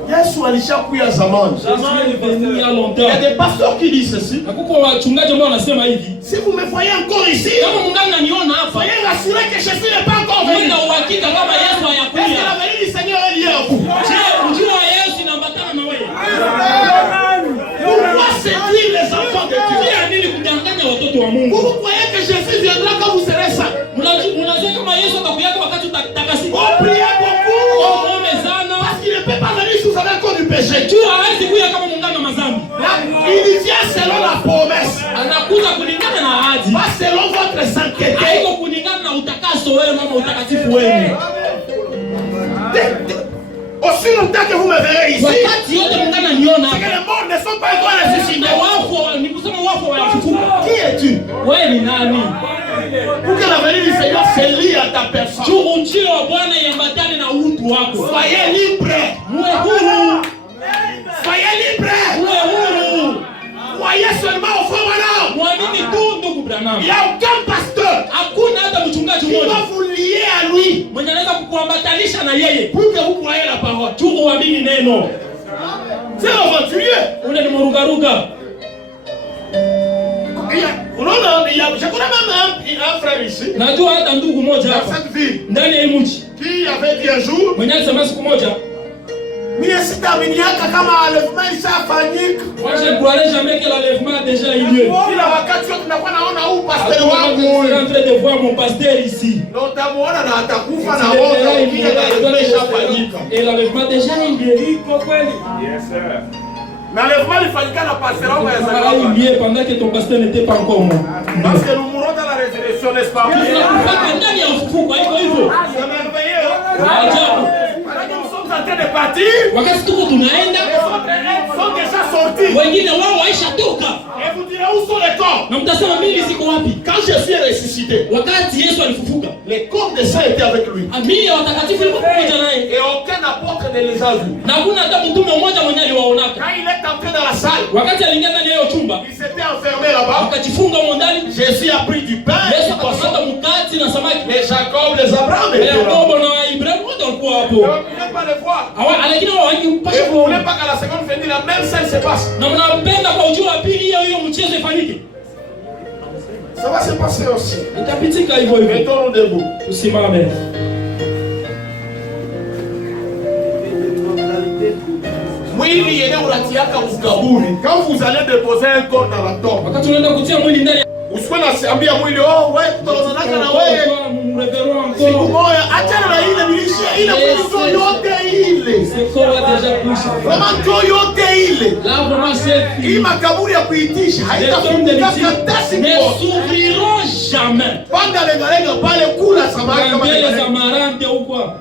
Yesu alishakuya zamani. Zamani venu ya Il y a longtemps. des pasteurs qui disent ceci. Na kuko wachungaji ambao wanasema hivi, Si vous me voyez encore ici, kama mungana naniona hapa, soyez rassurés que Jésus n'est pas encore venu. mna uhakika kama Yesu Est-ce que hayakuja. la venue du Seigneur est liée à vous? Je, ujio wa Yesu inaambatana na wewe? Pourquoi séduire les enfants de Dieu? Pia nini kudanganya watoto wa Mungu? Vous croyez que Jésus viendra quand vous serez saints? Unajua kama Yesu atakuja wakati utakasika. Oh, priez beaucoup. Ombe sana. Parce qu'il ne peut pas venir sous un accord du péché. Tu hawezi kuja kama muungano mazambi. Là, il vient selon la promesse. Anakuja kulingana na ahadi. Pas selon votre sainteté. Haiko kulingana na utakaso wenu ama utakatifu wenu. Aussi longtemps que vous me verrez ici, Wakati yote muungano niona c'est que hapa. les morts ne sont pas encore ressuscités. Na wafu ni kusema wafu wanafufuka. Qui es-tu? Wewe ni nani? Pour que la venue du Seigneur se lie à ta personne. Tu ujio wa Bwana iambatane na utu wako. Soyez libres. Muwe huru. Soyez libres. Muwe huru. Croyez seulement au frère Branham. Muamini tu ndugu Branham. Il n'y a aucun pasteur Hakuna hata mchungaji qui mmoja va vous lier à lui mwenye anaweza kukuambatanisha na yeye pour que vous croyez la parole. tu uamini neno. C'est aventurier. Ule ni ruka. Unaona, je connais même un frère ici. Najua hata ndugu moja Dans hapa cette ville. ndani ya hii mji. Qui avait dit un jour. Mwenye alisema siku moja. Mimi sitaaminiaka kama enlèvement ishafanyika. Moi je ne croirais jamais que l'enlèvement a déjà eu lieu. Kila wakati wote tunakuwa naona huu pastor Je wangu. suis en train de voir mon pasteur ici. Na utamuona na atakufa na Et wote ukija na enlèvement ishafanyika. l'enlèvement a déjà eu lieu. Iko kweli. Yes, sir. Na enlèvement ilifanyika na pastor wangu ya Ça a eu Zambia. lieu pendant que ton pasteur n'était pas encore mort. Parce que nous mourons dans la résurrection, n'est-ce pas? Tunakufaka ndani ya ufufuko, haiko hivyo. C'est merveilleux. Ajabu. Quand nous sommes en train de partir, Wakati tuko tunaenda, les autres elles sont déjà sortis. wengine wao waisha toka. Et vous direz où sont les corps? Na mtasema mimi siko wapi? Quand je suis ressuscité, Wakati Yesu alifufuka, les corps des saints étaient avec lui. amini ya watakatifu ilikuwa pamoja naye. Et aucun apôtre ne les a vus. Na hakuna hata mtume mmoja mwenye aliwaonaka. Quand il est entré dans la salle, Wakati aliingia ndani ya hiyo chumba, il s'était enfermé là-bas. akajifunga huko ndani. Jésus a pris du pain et Yesu du poisson. akapata mkate na samaki. Les Jacob, les Abraham Na étaient là. Yakobo na Ibrahimu wote walikuwa hapo. Donc, vous ne voulez pas les voir. Lakini wao Et hawakumpasha vous ne voulez pas qu'à la seconde venue, la même scène se passe. na mnapenda kwa ujio wa pili hiyo mchezo ifanyike. Ça va se passer aussi. Itapitika hivyo hivyo. Mettons-nous debout. Tusimame. Mwili yenye unatiaka mkaburi. Quand vous allez déposer un corps dans la tombe, Wakati unaenda kutia mwili ndani usiwe naambia mwili, oh wewe tutaonana na wewe siku moja. Achana na ile milishia ile mwisho yote ile. Kama ndio yote ile. Hii makaburi ya kuitisha haitafunguka hata siku ne moja. s'ouvriront jamais. Panga lenga pale kula samaki kama Mbele za marante huko.